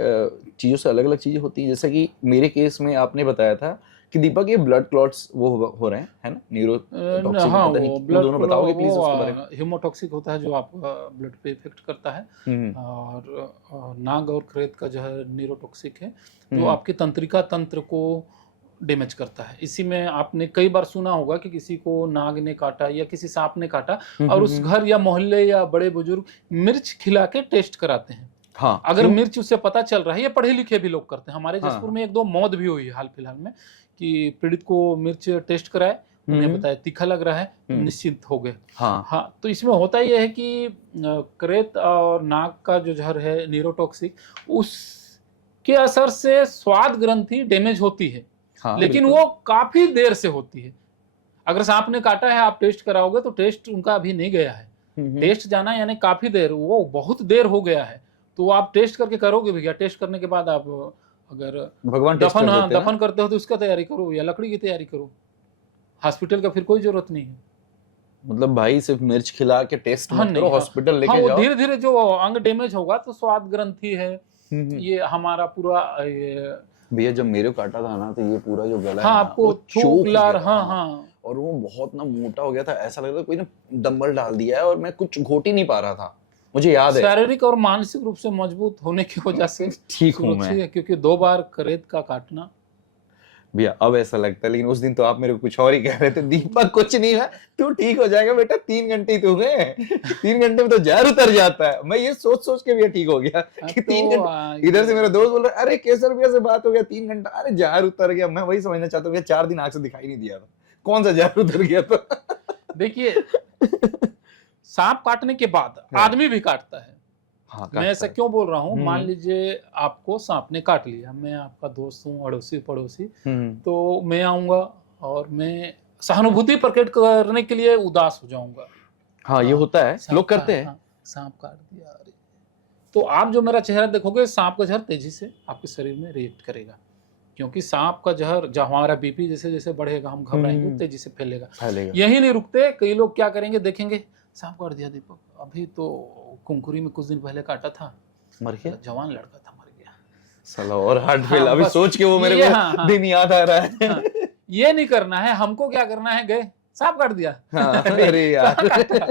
चीजों से अलग अलग चीजें होती हैं? जैसे कि मेरे केस में आपने बताया था कि दीपक ये ब्लड क्लॉट्स वो हो रहे हैं, है ना, न्यूरोटॉक्सिक, हाँ, पता नहीं, वो वो ब्लड दोनों बताओगे प्लीज उसके बारे में? हीमोटॉक्सिक होता है जो आपका ब्लड पे इफेक्ट करता है। हम्म, और नाग और क्रेत का जो है न्यूरोटॉक्सिक है, जो हम्म, आपके तंत्रिका तंत्र को डैमेज करता है। इसी में आपने कई बार सुना होगा कि किसी को नाग ने काटा या किसी सांप ने काटा, और उस घर या मोहल्ले या बड़े बुजुर्ग मिर्च खिला के टेस्ट कराते हैं। हाँ, अगर क्यों? मिर्च उससे पता चल रहा है, ये पढ़े लिखे भी लोग करते हैं। हमारे हाँ, जसपुर में एक दो मौत भी हुई है हाल फिलहाल में, कि पीड़ित को मिर्च टेस्ट कराए, उन्हें बताया तीखा लग रहा है, तो निश्चिंत हो गए। हाँ, हाँ, तो इसमें होता यह है कि क्रेत और नाग का जो जहर है न्यूरोटॉक्सिक, उसके असर से स्वाद ग्रंथि डैमेज होती है, हाँ, लेकिन बिल्कुल। वो काफी देर से होती है। अगर सांप ने काटा है, आप टेस्ट कराओगे तो टेस्ट उनका अभी नहीं गया है। टेस्ट जाना यानी काफी देर, वो बहुत देर हो गया है। तो आप टेस्ट करके करोगे भैया, टेस्ट करने के बाद आप अगर भगवान टेस्ट कर देते हैं ना? दफन करते हो तो उसका तैयारी करो या लकड़ी की तैयारी करो। हॉस्पिटल का फिर कोई जरूरत नहीं है। मतलब भाई सिर्फ मिर्च खिला के टेस्ट हाँ मत करो, नहीं, हाँ, हॉस्पिटल हाँ, लेके वो जाओ। धीरे धीरे जो अंग डैमेज होगा तो स्वाद ग्रंथि है, हम्म। ये हमारा पूरा ये, भैया जब मेरे को काटा था ना, तो ये पूरा जो गला है हाँ, ना, आपको वो थूक चोक लार, गया। हाँ हाँ, हाँ, और वो बहुत ना मोटा हो गया था, ऐसा लग रहा था कोई ना डंबल डाल दिया है, और मैं कुछ घोट ही नहीं पा रहा था, मुझे याद है। शारीरिक और मानसिक रूप से मजबूत होने की वजह से ठीक हूँ सुरक्षित मैं है, क्योंकि 2 बार करेत का काटना। भैया, अब ऐसा लगता है, लेकिन उस दिन तो आप मेरे को कुछ और ही कह रहे थे, दीपक कुछ नहीं है, तू ठीक हो जाएगा बेटा, 3 घंटे ही तो हुए, 3 घंटे में तो जहर उतर जाता है। मैं ये सोच सोच के भैया ठीक हो गया कि 3 घंटे। इधर से मेरा दोस्त बोल रहा है, अरे केसर भैया से बात हो गया, 3 घंटा, अरे जहर उतर गया। मैं वही समझना चाहता हूँ भैया, 4 दिन आंख से दिखाई नहीं दिया था, कौन सा जहर उतर गया था? देखिए, सांप काटने के बाद हाँ। आदमी भी काटता है। हाँ, मैं ऐसा क्यों बोल रहा हूँ, मान हम्म। लीजिए आपको सांप ने काट लिया, मैं आपका दोस्त हूँ, अड़ोसी पड़ोसी, हम्म, तो मैं आऊंगा और मैं सहानुभूति प्रकट करने के लिए उदास हो जाऊंगा। हाँ, ये होता है, सांप लोग करते हैं। हाँ, सांप काट दिया, अरे। तो आप जो मेरा चेहरा देखोगे, सांप का जहर तेजी से आपके शरीर में रिएक्ट करेगा, क्योंकि सांप का जहर, जब हमारा बीपी जैसे जैसे बढ़ेगा, हम घबराएंगे, वो तेजी से फैलेगा। यही नहीं रुकते, कई लोग क्या करेंगे, देखेंगे सांप काट दिया दीपक, अभी तो कुंकुरी में कुछ दिन पहले काटा था, मर गया जवान लड़का था, मर गया। साला, और हार्ट हाँ, फेल। अभी बस सोच के वो मेरे ये, को हाँ, हाँ, दिन याद आ रहा है। हाँ, ये नहीं करना है हमको। क्या करना है, गए सांप काट दिया। हाँ, अरे यार। कहाँ काटा?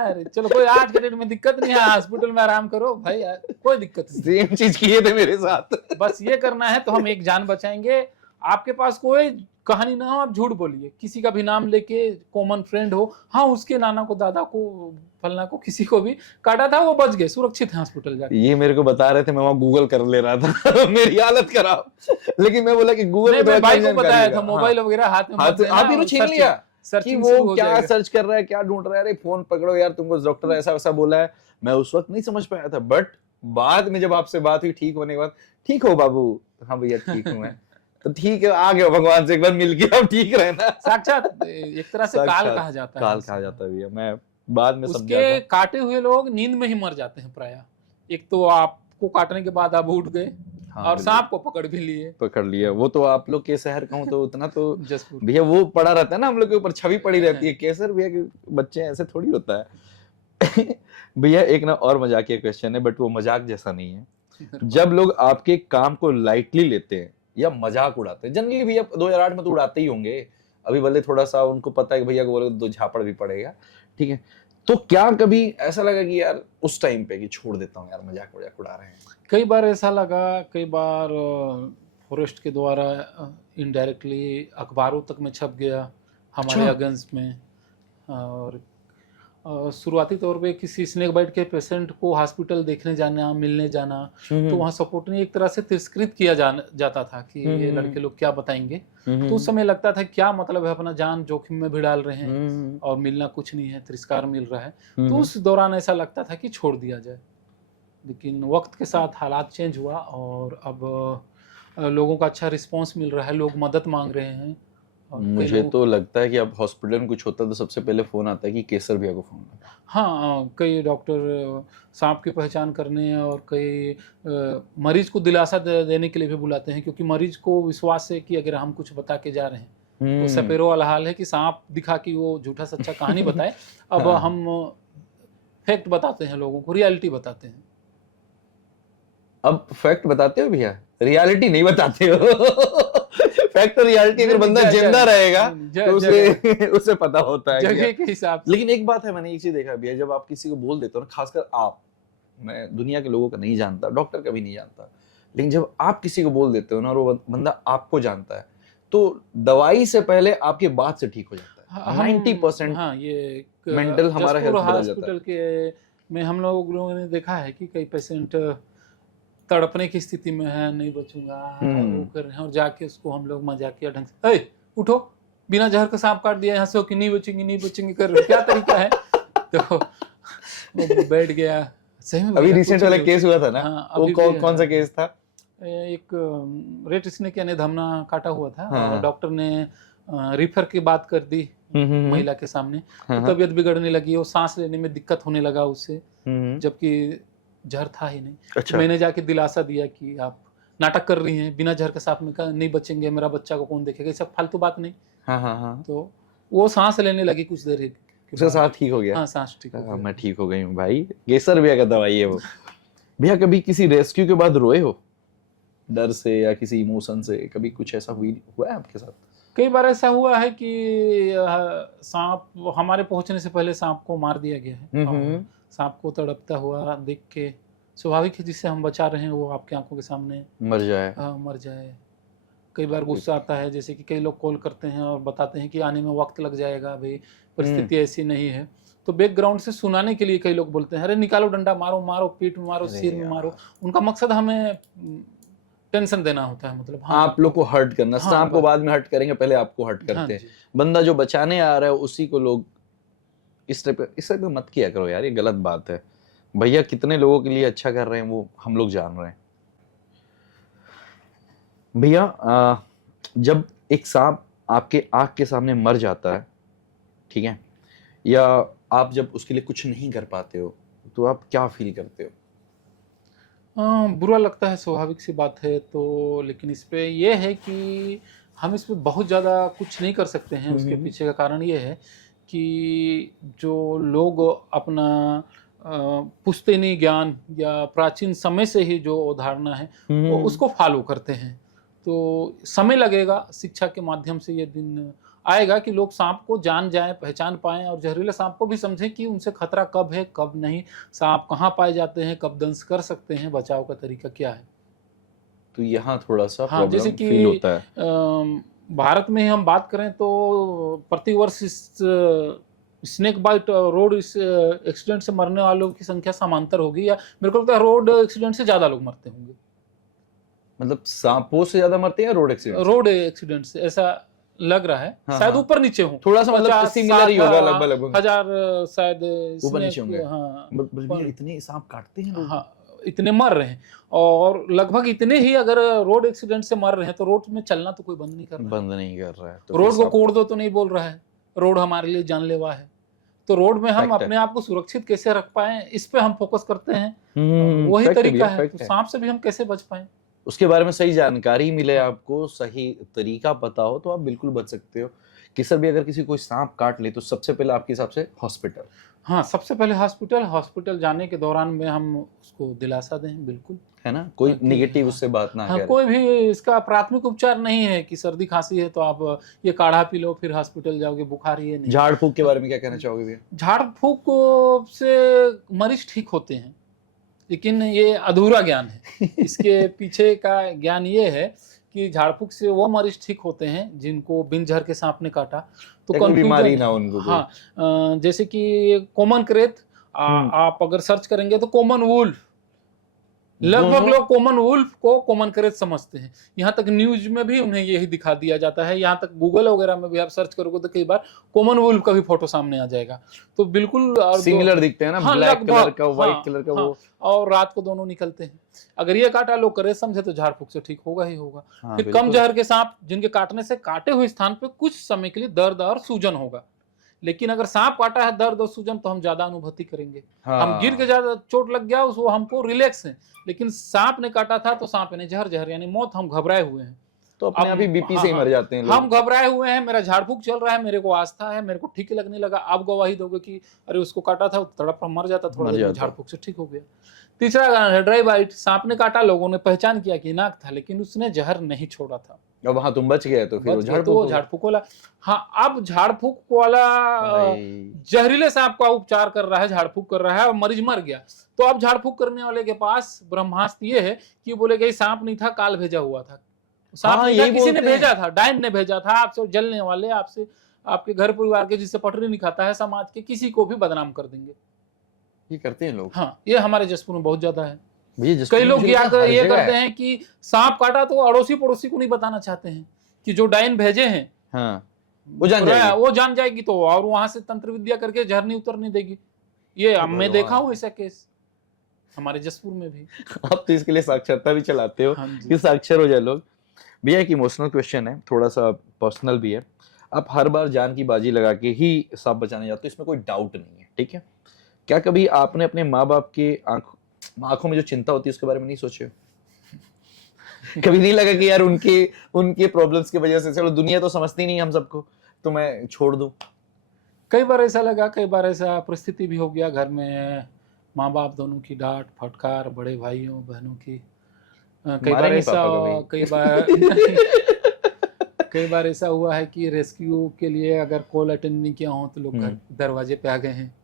अरे चलो, कोई आज के डेट में दिक्कत नहीं है, हॉस्पिटल में आराम करो भाई यार, कोई दिक्कत नहीं। सेम चीज किए थे मेरे साथ। बस ये करना है तो हम एक जान बचाएंगे। आपके पास कोई कहानी ना हो, आप झूठ बोलिए, किसी का भी नाम लेके, कॉमन फ्रेंड हो, हाँ, उसके नाना को, दादा को, फलना को, किसी को भी काटा था, वो बच गए, सुरक्षित है हॉस्पिटल जाके। ये मेरे को बता रहे थे, मैं वहाँ गूगल कर ले रहा था। मेरी हालत खराब, लेकिन मैं बोला कि गूगल नहीं, मैं भाई को बताया था, हाँ। मोबाइल वगैरह हाथ में मत देना, आप ही तो छीन लिया कि सर्चिंग वो शुरू हो क्या जाएगा। सर्च कर रहा है, क्या ढूंढ रहा है, अरे फोन पकड़ो यार, तुमको डॉक्टर ऐसा वैसा बोला है। मैं उस वक्त नहीं समझ पाया था, बट बाद में जब आपसे बात हुई, ठीक होने के बाद, ठीक हो बाबू? हाँ भैया, ठीक हूँ मैं। तो ठीक है, आ गया भगवान से एक बार मिल गया, अब ठीक रहना। साक्षात एक तरह से काल साक्षात कहा जाता है काल उसे। कहा जाता है भैया, मैं बाद में समझा उसके था। काटे हुए लोग नींद में ही मर जाते हैं प्रायः। एक तो आपको काटने के बाद आप उठ गए हाँ और बिल्कुल, सांप को पकड़ भी लिए। पकड़ लिया। वो तो आप लोग के शहर का हूँ तो उतना तो जसपुर। भैया वो पड़ा रहता है ना, हम लोग के ऊपर छवि पड़ी रहती है, केसर भैया के बच्चे ऐसे थोड़ी होता है। भैया एक ना और मजाकिया क्वेश्चन है, बट वो मजाक जैसा नहीं है। जब लोग आपके काम को लाइटली लेते हैं या मजाक उड़ाते हैं, जनरली भैया 2008 में तो उड़ाते ही होंगे, अभी भले थोड़ा सा उनको पता है कि भैया को बोले दो झापड़ भी पड़ेगा, ठीक है, तो क्या कभी ऐसा लगा कि यार उस टाइम पे कि छोड़ देता हूँ यार, मजाक वजाक उड़ा रहे हैं? कई बार ऐसा लगा, कई बार फॉरेस्ट के द्वारा इनडायरेक्टली अखबारों तक में छप गया हमारे अच्छा। अगेंस्ट में। और शुरुआती तौर पे किसी स्नेक बाइट के पेशेंट को हॉस्पिटल देखने जाना, मिलने जाना, तो वहाँ सपोर्टिंग एक तरह से तिरस्कृत किया जाता था कि ये लड़के लोग क्या बताएंगे। तो उस समय लगता था क्या मतलब है, अपना जान जोखिम में भी डाल रहे हैं और मिलना कुछ नहीं है, तिरस्कार मिल रहा है। तो उस दौरान ऐसा लगता था कि छोड़ दिया जाए। लेकिन वक्त के साथ हालात चेंज हुआ और अब लोगों का अच्छा रिस्पांस मिल रहा है, लोग मदद मांग रहे हैं। और कई मुझे लोगों- तो लगता है कि अब हॉस्पिटल में कुछ होता है तो सबसे पहले फोन आता है कि केसर भैया को फोन लगा। हाँ, कई डॉक्टर सांप की पहचान करने और कई मरीज को दिलासा देने के लिए भी बुलाते हैं, क्योंकि मरीज को विश्वास है कि अगर हम कुछ बता के जा रहे हैं तो सपेरों वाला हाल है कि सांप दिखा कि वो झूठा सच्चा कहानी बताए। अब हाँ। हम फैक्ट बताते हैं, लोगों को रियलिटी बताते हैं। अब फैक्ट बताते हो भैया, रियलिटी नहीं बताते हो। फैक्ट और रियलिटी अगर बंदा जिंदा रहेगा तो उसे उसे पता होता है जगह के हिसाब से। लेकिन एक बात है, मैंने एक चीज देखा भैया, जब आप किसी को बोल देते हो ना, खासकर आप, मैं दुनिया के लोगों का नहीं जानता, डॉक्टर का भी नहीं जानता, लेकिन जब आप किसी को बोल देते हो ना और वो बंदा आपको जानता है, तो दवाई से पहले आपकी बात से ठीक हो जाता है। 90% हाँ, ये मेंटल हमारा हेल्थ बदल जाता है। हॉस्पिटल के में हम लोगों ने देखा है कि कई पेशेंट तड़पने की स्थिति में है, नहीं बचूंगा, वो कर रहे हैं, और जाके उसको हम लोग मजाकिया ढंग से, ए उठो, बिना जहर का सांप काट दिया, यहाँ से हो कि नहीं बचेंगे नहीं बचेंगे कर रहे हो, क्या तरीका है। तो वो बैठ गया। सही में अभी रिसेंट वाला केस हुआ था ना, हाँ, वो कौन सा केस था? एक रेट स्नेक यानी धमना काटा हुआ था। हाँ। और डॉक्टर ने रिफर की बात कर दी महिला के सामने, तो तबीयत बिगड़ने लगी, वो सांस लेने में दिक्कत होने लगा उससे, जबकि जहर था ही नहीं। अच्छा। तो मैंने जाके दिलासा दिया कि आप नाटक कर रही हैं, बिना जहर के सांप में नहीं बचेंगे, मेरा बच्चा को कौन देखेगा, ये सब फालतू बात नहीं। हाँ। तो वो सांस लेने लगी कुछ देर के उसका बाद। सांस ठीक हो गया? हाँ, सांस ठीक हो गया। मैं ठीक हो गई हूँ भाई, केसर भैया का दवाई है वो। भैया कभी किसी रेस्क्यू के बाद रोए हो, डर से या किसी इमोशन से, कभी कुछ ऐसा हुआ है आपके साथ? कई बार ऐसा हुआ है कि सांप हमारे पहुंचने से पहले सांप को मार दिया गया है, और सांप को तड़पता हुआ देख के स्वाभाविक है, जिससे हम बचा रहे हैं वो आपकी आंखों के सामने मर जाए। कई बार गुस्सा आता है, जैसे कि कई लोग कॉल करते हैं और बताते हैं कि आने में वक्त लग जाएगा, भाई परिस्थिति ऐसी नहीं है, तो बैकग्राउंड से सुनाने के लिए कई लोग बोलते हैं, अरे निकालो डंडा, मारो मारो, पीठ में मारो, सिर में मारो। उनका मकसद हमें टेंशन देना होता है, मतलब हाँ, आप लोग को हर्ट करना। हाँ, सांप को बाद में हर्ट करेंगे, पहले आपको हर्ट करते हैं। बंदा जो बचाने आ रहा है उसी को लोग इस टाइप पे मत किया करो यार, ये गलत बात है। भैया कितने लोगों के लिए अच्छा कर रहे हैं वो हम लोग जान रहे हैं। भैया जब एक सांप आपके आंख के सामने मर जाता है, ठीक है, या आप जब उसके लिए कुछ नहीं कर पाते हो, तो आप क्या फील करते हो? बुरा लगता है, स्वाभाविक सी बात है। तो लेकिन इस पे ये है कि हम इस पे बहुत ज़्यादा कुछ नहीं कर सकते हैं। उसके पीछे का कारण ये है कि जो लोग अपना पुश्तैनी ज्ञान या प्राचीन समय से ही जो अवधारणा है वो उसको फॉलो करते हैं। तो समय लगेगा, शिक्षा के माध्यम से ये दिन आएगा कि लोग सांप को जान जाएं, पहचान पाएं, और जहरीले सांप को भी समझें कि उनसे खतरा कब है कब नहीं, सांप कहाँ पाए जाते हैं, कब दंश कर सकते हैं, बचाव का तरीका क्या है। तो यहाँ थोड़ा सा हाँ, जैसे कि फील होता है। भारत में हम बात करें तो प्रतिवर्ष स्नेक बाइट रोड एक्सीडेंट से मरने वालों की संख्या समांतर होगी, या मेरे को लगता है रोड एक्सीडेंट से ज्यादा लोग मरते होंगे। मतलब सांपों से ज्यादा मरते हैं रोड एक्सीडेंट? रोड एक्सीडेंट से ऐसा लग रहा है। हाँ, शायद ऊपर नीचे हो, थोड़ा सा मतलब सिमिलर ही होगा लगभग 1000 शायद ऊपर नीचे होंगे। हाँ, इतने सांप काटते हैं लोग? हाँ, इतने मर रहे हैं, और लगभग इतने ही अगर रोड एक्सीडेंट से मर रहे हैं, तो रोड में चलना तो कोई बंद नहीं कर रहा है। बंद नहीं कर रहा है तो रोड फिर को साहब कोड़ दो तो नहीं बोल रहा है, रोड हमारे लिए जानलेवा है। तो रोड में हम फैक्ट है। अपने आप को सुरक्षित कैसे रख पाए, इस पे हम फोकस करते हैं। वही फैक्ट है तरीका भैया, है, फैक्ट तो है। सांप से भी हम कैसे बच पाए। उसके बारे में सही जानकारी मिले, हाँ। आपको सही तरीका पता हो तो आप बिल्कुल बच सकते हो। कि सर भी अगर किसी को कोई सांप काट ले तो सबसे पहले आपके हिसाब से हॉस्पिटल, हाँ, सबसे पहले हॉस्पिटल जाने के दौरान में हम उसको दिलासा दें, बिल्कुल। है ना, कोई हाँ, कि निगेटिव हाँ, उससे बात ना हाँ, करे। कोई भी इसका प्राथमिक उपचार नहीं है कि सर्दी खांसी है तो आप ये काढ़ा पी लो फिर हॉस्पिटल जाओगे, बुखार ये नहीं। झाड़ फूक के बारे में क्या कहना चाहोगे भैया? झाड़ फूक से मरीज ठीक होते हैं, लेकिन ये अधूरा ज्ञान है। इसके पीछे का ज्ञान ये है कि झाड़ फूक से वो मरीज ठीक होते हैं जिनको बिन झर के सांप ने काटा। तो या कोई बीमारी कंफ्यूजन, ना हो उनको कोई। हाँ, जैसे कि कॉमन क्रेथ, आप अगर सर्च करेंगे तो कॉमन वुल्फ, लगभग दोनों लोग कॉमन वुल्फ को कॉमन क्रेथ समझते हैं। यहाँ तक न्यूज में भी उन्हें यही दिखा दिया जाता है, यहाँ तक गूगल वगैरह में भी आप सर्च करोगे तो कई बार कॉमन वुल्फ का भी फोटो सामने आ जाएगा। तो बिल्कुल, और सिमिलर दिखते हैं ना, हाँ, ब्लैक लगभग, कलर का, व्हाइट हाँ, कलर का हाँ, वो। और रात को दोनों निकलते हैं। अगर ये काटा लोग करे समझे तो झाड़ फूक से ठीक होगा ही होगा। हाँ, फिर कम बिल्कुल। जहर के सांप जिनके काटने से काटे हुए स्थान पे कुछ समय के लिए दर्द और सूजन होगा, लेकिन अगर सांप काटा है दर्द और सूजन तो हम ज्यादा अनुभूति करेंगे। हम गिर के हाँ, ज्यादा चोट लग गया उसको हमको रिलैक्स है, लेकिन सांप ने काटा था तो सांप ने जहर यानी मौत, हम घबराए हुए हैं। तो अपने आप ही बीपी हाँ, से ही मर जाते हैं लोग। हम घबराए हुए हैं, मेरा झाड़ फूक चल रहा है, मेरे को आस्था है, मेरे को ठीक लगने लगा। आप गवाही दोगे कि अरे उसको काटा था, तड़प मर जाता, थोड़ा मर देर में जाता। झाड़ फूक से ठीक हो गया। तीसरा गाना है ड्राई बाइट। सांप ने काटा, लोगों ने पहचान किया कि नाक था, लेकिन उसने जहर नहीं छोड़ा था। अब वहां तुम बच गए तो फिर वो बच गए झाड़ तो वो फूक झाड़ फूक वाला, हाँ, अब झाड़ फूक वाला भाई। जहरीले सांप का उपचार कर रहा है, झाड़ फूक कर रहा है और मरीज मर गया। तो अब झाड़ फूक करने वाले के पास ब्रह्मास्त्र ये है कि बोले कि सांप नहीं था, काल भेजा हुआ था। सांप हाँ, नहीं था, यही किसी ने बोलते हैं। भेजा था, डायन ने भेजा था। आपसे जलने वाले, आपसे, आपके घर परिवार के जिससे पटरी नहीं खाता है, समाज के किसी को भी बदनाम कर देंगे। ये करते हैं लोग हाँ, ये हमारे जसपुर में बहुत ज्यादा है। भैया। जिस कई लोग मुझे क्या लगता है हर ये जगह करते है। हैं कि सांप काटा तो अड़ोसी पड़ोसी को नहीं बताना चाहते हैं कि जो डायन भेजे हैं हाँ, वो जान जाएगी। वो जान जाएगी तो, और वहां से तंत्र विद्या करके जहर नहीं उतरने देगी। ये हे मैं देखा भगवान। हूँ ऐसा केस हमारे जसपुर में भी। आप तो इसके लिए साक्षरता भी चलाते हो हाँ जी। कि साक्षर हो जाए लोग। भैया एक इमोशनल क्वेश्चन है, थोड़ा सा पर्सनल भी है। आप हर बार जान की बाजी लगा के ही सांप बचाने जाते हो, इसमें कोई डाउट नहीं है, ठीक है। क्या कभी आपने अपने माँ बाप के आंखों में जो चिंता होती है उसके बारे में नहीं सोचे? कभी नहीं लगा कि यार उनके उनके प्रॉब्लम्स की वजह से चलो दुनिया तो समझती नहीं हम सबको, तो मैं छोड़ दूं? कई बार ऐसा लगा, कई बार ऐसा परिस्थिति भी हो गया घर में, माँ बाप दोनों की डांट फटकार, बड़े भाइयों बहनों की। कई मारे बार नहीं ऐसा, पापा कभी? कई बार ऐसा हुआ है कि रेस्क्यू के लिए अगर कॉल अटेंड नहीं किया हो तो लोग घर दरवाजे पे आ गए हैं।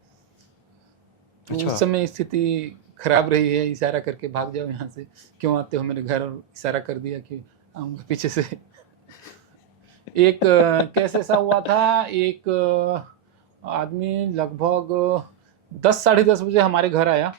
तो अच्छा। उस समय स्थिति खराब रही है, इशारा करके भाग जाओ यहाँ से, क्यों आते हो मेरे घर, और इशारा कर दिया कि आऊँगा पीछे से। एक केस ऐसा हुआ था, एक आदमी लगभग 10 साढ़े 10 बजे हमारे घर आया,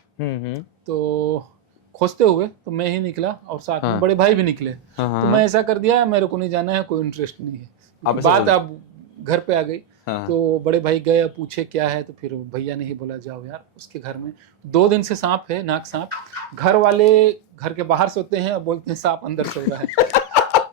तो खोजते हुए तो मैं ही निकला और साथ में हाँ। बड़े भाई भी निकले। हाँ, तो मैं ऐसा कर दिया, मेरे को नहीं जाना है, कोई इंटरेस्ट नहीं है। आप ऐसा बात बोल- अब घर पे आ गई। हाँ। तो बड़े भाई गए, पूछे क्या है, तो फिर भैया ने ही बोला जाओ यार, उसके घर में 2 दिन से सांप है, नाग सांप। घर वाले घर के बाहर सोते हैं और बोलते हैं सांप अंदर सो रहा है।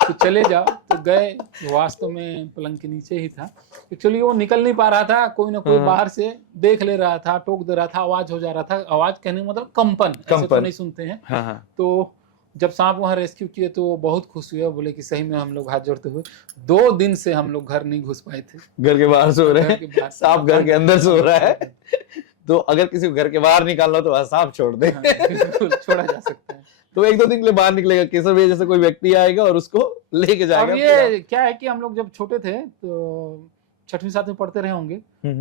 तो चले जाओ। तो गए, वास्तव में पलंग के नीचे ही था। एक्चुअली वो निकल नहीं पा रहा था, कोई ना कोई बाहर से देख ले रहा था, टोक दे रहा था, आवाज हो जा रहा था। आवाज कहने का मतलब कंपन, ऐसे तो नहीं सुनते हैं। हाँ। तो जब सांप वहाँ रेस्क्यू किए तो वो बहुत खुश हुए, बोले कि सही में हम लोग हाथ जोड़ते हुए 2 दिन से हम लोग घर नहीं घुस पाए थे। घर के बाहर सो रहे घर के हैं, बाहर। सांप घर के अंदर सो रहा है। तो अगर किसी को घर के बाहर निकालना हो तो वहाँ सांप छोड़ दे। हाँ, बिल्कुल छोड़ा जा सकता है। तो 1-2 दिन के लिए बाहर निकलेगा, केसर भैया जैसे कोई व्यक्ति आएगा और उसको लेके जाएगा। अब ये क्या है कि हम लोग जब छोटे थे तो 6वीं 7वीं पढ़ते रहे होंगे,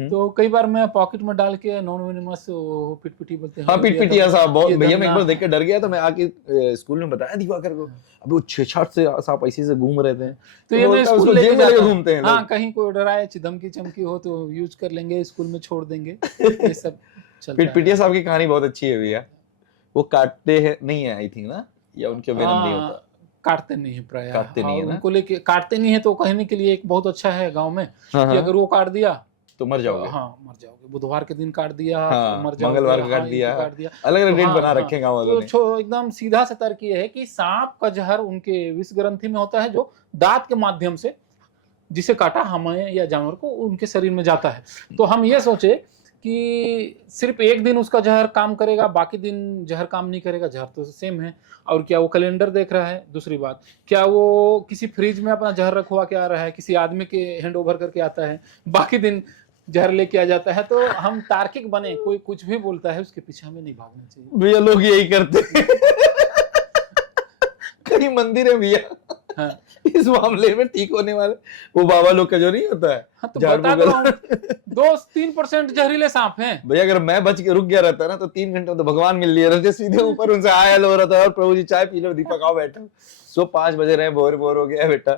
तो कई बार मैं पॉकेट में डाल के नॉन वेनमस पिटपिटी बोलते हैं। हाँ, पिटपिटिया सांप बहुत, ये भैया मैं एक दमना- बार देख के डर गया, तो मैं आके स्कूल में बताया दिवाकर को, अबे वो 6-6 से सांप ऐसे से घूम रहे थे। तो ये मैं बोलता है, स्कूल उसको लेके जेब में लेके जाता हूँ। घूमते हैं हाँ, लोग। कहीं कोई डराए धमकी चमकी हो तो यूज कर लेंगे, स्कूल में छोड़ देंगे, ये सब चलता है। पिटपिटिया सांप की कहानी बहुत अच्छी है भैया। वो काटते हैं नहीं है, आई थिंक ना, या उनके वेनम नहीं होता। काटते नहीं है प्राय, काटते नहीं है ना? उनको लेके काटते नहीं है, तो कहने के लिए एक बहुत अच्छा है गांव में हाँ, कि हाँ। अगर वो काट दिया तो मर जाओगे। हाँ मर जाओगे, बुधवार के दिन काट दिया हाँ, मर जाओगे, मंगलवार को हाँ, काट ये दिया, तो काट दिया। अलग अलग तो डेट हाँ, बना हाँ, रखे हैं गाँव वालों तो ने। एकदम सीधा सा तर्क ये है कि सांप का जहर उनके विष ग्रंथि में होता है, जो दांत के माध्यम से जिसे काटा हमें या जानवर को उनके शरीर में जाता है। तो हम ये सोचे कि सिर्फ एक दिन उसका जहर काम करेगा, बाकी दिन जहर काम नहीं करेगा, जहर तो सेम है। और क्या वो कैलेंडर देख रहा है? दूसरी बात, क्या वो किसी फ्रिज में अपना जहर रखवा के आ रहा है, किसी आदमी के हैंड ओवर करके आता है, बाकी दिन जहर लेके आ जाता है? तो हम तार्किक बने, कोई कुछ भी बोलता है उसके पीछे हमें नहीं भागना चाहिए। भैया लोग यही करते हैं। कई मंदिर है भैया हाँ, इस मामले में ठीक होने वाले, वो बाबा लोग का जो नहीं होता है हाँ तो झाड़ बता फूक दो वाला। हम 2-3% जहरीले सांप हैं। भैया अगर मैं बच के रुक गया रहता ना तो 3 घंटे में तो भगवान मिल लिया रहते सीधे ऊपर, उनसे हाय हेलो हो रहा था और प्रभु जी चाय पी लो, दीपक आओ बैठो। सो 5 बजे रहे, बोर बोर हो गया बेटा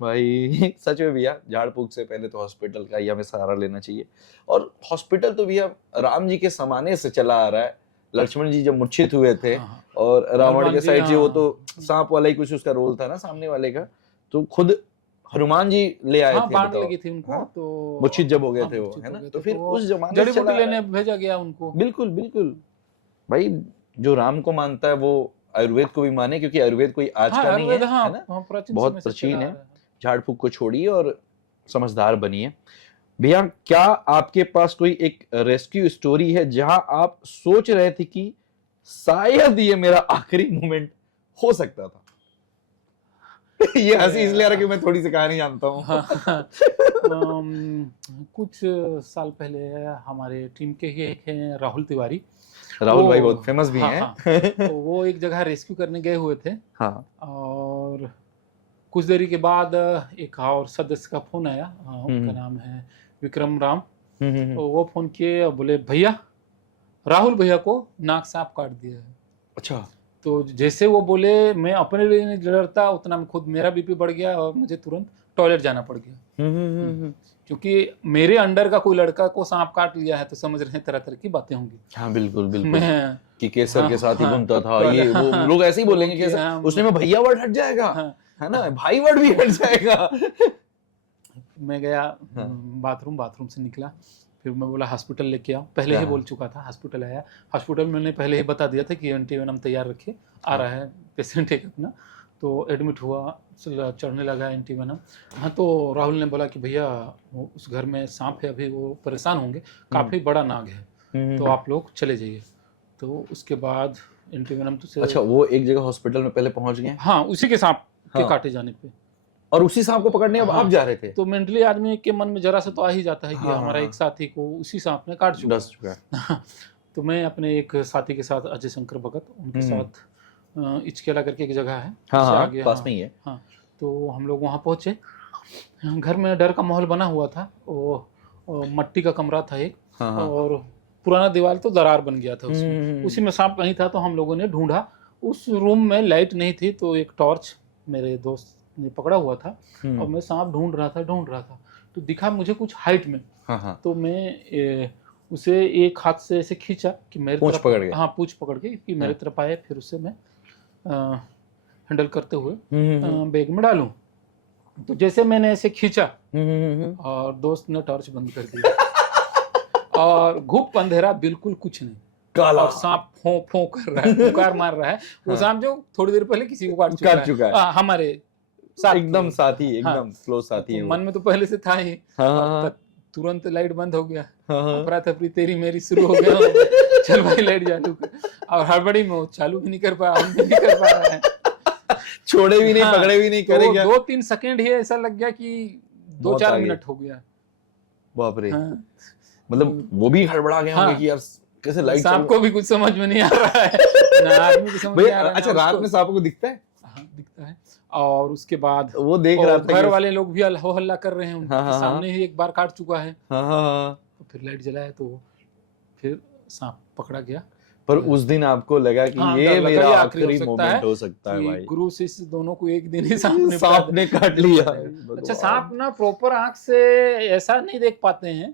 भाई। सच में भैया झाड़ फूक से पहले तो हॉस्पिटल का ही हमें सहारा लेना चाहिए। और हॉस्पिटल तो भैया राम जी के जमाने से चला आ रहा है। लक्ष्मण जी जब मूर्छित हुए थे हाँ, और रावण हनुमान के जी, साइड से वो हाँ। तो सांप वाला ही कुछ उसका रोल था ना सामने वाले का, तो खुद हनुमान जी ले आए हाँ थे। बाढ़ बताओ, लगी थी उनको, हाँ? तो मूर्छित जब हो गए हाँ, थे वो, मूर्छित है हो ना? गए तो थे, फिर वो उस जमाने जड़ी से बूटी चला आ रहा लेने है। भेजा गया उनको। बिल्कुल बिल्कुल भाई, जो राम को मानता है वो आयुर्वेद को भी माने, क्योंकि आयुर्वेद कोई आज हाँ का नहीं है, आयुर्वेद, हाँ है ना? हाँ, प्राचीन बहुत समय से प्राचीन चला आ है। रहा है। झाड़ फूक को छोड़िए और समझदार बनिए। भैया क्या आपके पास कोई एक रेस्क्यू स्टोरी है जहां आप सोच रहे थे कि शायद ये मेरा आखिरी मोमेंट हो सकता था? ये हंसी इसलिए आ रहा है कि मैं थोड़ी सी कहानी जानता हूँ। हाँ, कुछ साल पहले हमारे टीम के ही एक हैं राहुल तिवारी। राहुल वो- भाई बहुत फेमस भी हाँ, हैं। हाँ, तो वो एक जगह रेस्क्यू करने गए हुए थे, हाँ, और कुछ देरी के बाद एक और सदस्य का फोन आया। उनका हम्म। नाम है विक्रम राम। हम्म। तो वो फोन किए और बोले, भैया राहुल भैया को नाक सांप काट दिया है। अच्छा। तो जैसे वो बोले, मैं अपने लिए नहीं डरता उतना में खुद मेरा बीपी बढ़ गया और मुझे तुरंत टॉयलेट जाना पड़ गया। क्योंकि मेरे अंडर का कोई लड़का को सांप काट लिया है, तो समझ रहे हैं तरह तरह की बातें होंगी। हाँ बिल्कुल बिल्कुल, मैं कि केसर हाँ, के साथ ही हाँ, घूमता था तो- ये वो, हाँ, लोग ऐसे ही तो बोलेंगे कि केसर, हाँ, उसने में भैया वर्ड हट जाएगा, हाँ, है ना? भाई वर्ड भी हट जाएगा। मैं गया हाँ। बाथरूम से निकला, फिर मैं बोला हॉस्पिटल लेके आओ। पहले ही हाँ। बोल चुका था, हॉस्पिटल आया। हॉस्पिटल में मैंने पहले ही बता दिया था कि एंटीवेनम तैयार रखिए, आ रहा है पेशेंट एक अपना। तो एडमिट हुआ, चढ़ने लगा एंटीवेनम। हाँ, तो राहुल ने बोला कि भैया वो उस घर में सांप है, अभी वो परेशान होंगे, काफ़ी बड़ा नाग है, तो आप लोग चले जाइए। तो उसके बाद एंटीवेनम तो अच्छा, वो एक जगह हॉस्पिटल में पहले पहुंच गए हाँ, उसी के सांप के हाँ। काटे जाने पे। और उसी सांप को पकड़ने अब हाँ। आप जा रहे थे? तो मेंटली आदमी के मन में जरा सा तो आ ही जाता है कि हाँ, हमारा हाँ, एक साथी को उसी सांप ने काट चुका डस चुका है। है। तो मैं अपने एक साथी के साथ, अजय शंकर भगत, उनके साथ इचकेला करके एक जगह है, हाँ उससे हाँ, आगे, पास हाँ, में ही है। हाँ। तो हम लोग वहाँ पहुँचे। घर में डर का माहौल बना हुआ था। वो मट्टी का कमरा था एक, हाँ हाँ। और पुराना दीवार तो दरार बन गया था उसमें। उसी में सांप कहीं था, तो हम लोगों ने ढूंढा। उस रूम में लाइट नहीं थी, तो एक टॉर्च मेरे दोस्त ने पकड़ा हुआ था, और मैं सांप ढूंढ रहा था। तो दिखा मुझे कुछ हाइट में। हाँ हाँ। तो मैं उसे एक हाथ से ऐसे खींचा कि मेरे पूंछ तरफ, पकड़ के? हाँ, पूंछ पकड़ के कि मेरे तरफ आए, फिर उसे मैं हैंडल करते हुए बैग में डालूं। तो जैसे मैंने ऐसे खींचा, और दोस्त ने टॉर्च बंद कर दिया, और घुप अंधेरा, बिल्कुल कुछ नहीं, काला और सांप फो फो कर रहा है, पुकार मार रहा है। वो सांप जो थोड़ी देर पहले किसी को काट चुका है। हमारे साथ एकदम साथी, हाँ। एकदम क्लोज साथी है तो वो। मन में तो पहले से था ही। हाँ, और हाँ, तुरंत लाइट बंद हो गया, हाँ। अफरा तफरी तेरी मेरी शुरू हो गया। चल भाई लाइट चालू कर, और हड़बड़ी में वो चालू भी नहीं कर पाया, हम भी नहीं कर पा रहे हैं। छोड़े भी नहीं, हाँ, पकड़े भी नहीं, तो करे क्या? 2-3 सेकंड ही ऐसा लग गया कि बहुत 2-4 आगे। मिनट हो गया। बाप रे। हाँ, मतलब वो भी हड़बड़ा गए होंगे हाँ। कि यार कैसे लाइट सांप को भी कुछ समझ में नहीं आ रहा है, ना आदमी को समझ में आ रहा है, अच्छा, ना रात उसको। में सांप को दिखता है? हाँ, दिखता है। और उसके बाद वो देख रहा था घर कि- वाले लोग भी हो हल्ला कर रहे हैं, उनके हाँ, हाँ, सामने ही एक बार काट चुका है। हाँ हाँ हाँ। तो फिर लाइट जलाया, तो फिर सांप पकड़ा गया। पर उस दिन आपको लगा कि हाँ, ये डर लगा, मेरा ये आखिरी मोमेंट हो सकता है कि भाई। गुरु शिष्य दोनों को एक दिन ही सांप ने काट लिया। अच्छा, सांप ना प्रॉपर आंख से ऐसा नहीं देख पाते हैं,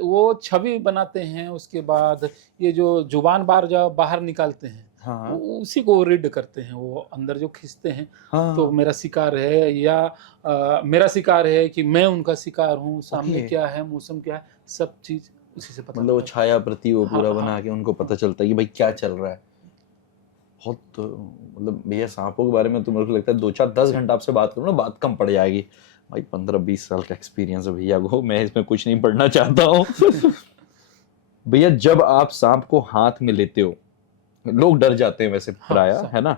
वो छवि बनाते हैं। उसके बाद ये जो जुबान बार जब बाहर निकालते हैं, हाँ हाँ उसी को रीड करते हैं, वो अंदर जो खींचते हैं। हाँ तो मेरा शिकार है या मेरा शिकार है कि मैं उनका शिकार हूँ, सामने ओके क्या है, मौसम क्या है, सब चीज़ उसी से पता मतलब वो लगता छाया प्रति वो है। हाँ, पूरा हाँ, बना के उनको पता चलता है कि भाई क्या चल रहा है। बहुत मतलब भैया सांपों के बारे में तो मेरे को लगता है 2 4 10 घंटा आपसे बात करूँ ना बात कम पड़ जाएगी। भाई 15 20 साल का एक्सपीरियंस है भैया को, मैं इसमें कुछ नहीं पढ़ना चाहता हूँ। भैया जब आप सांप को हाथ में लेते हो, लोग डर जाते हैं वैसे हाँ, प्राय, है ना,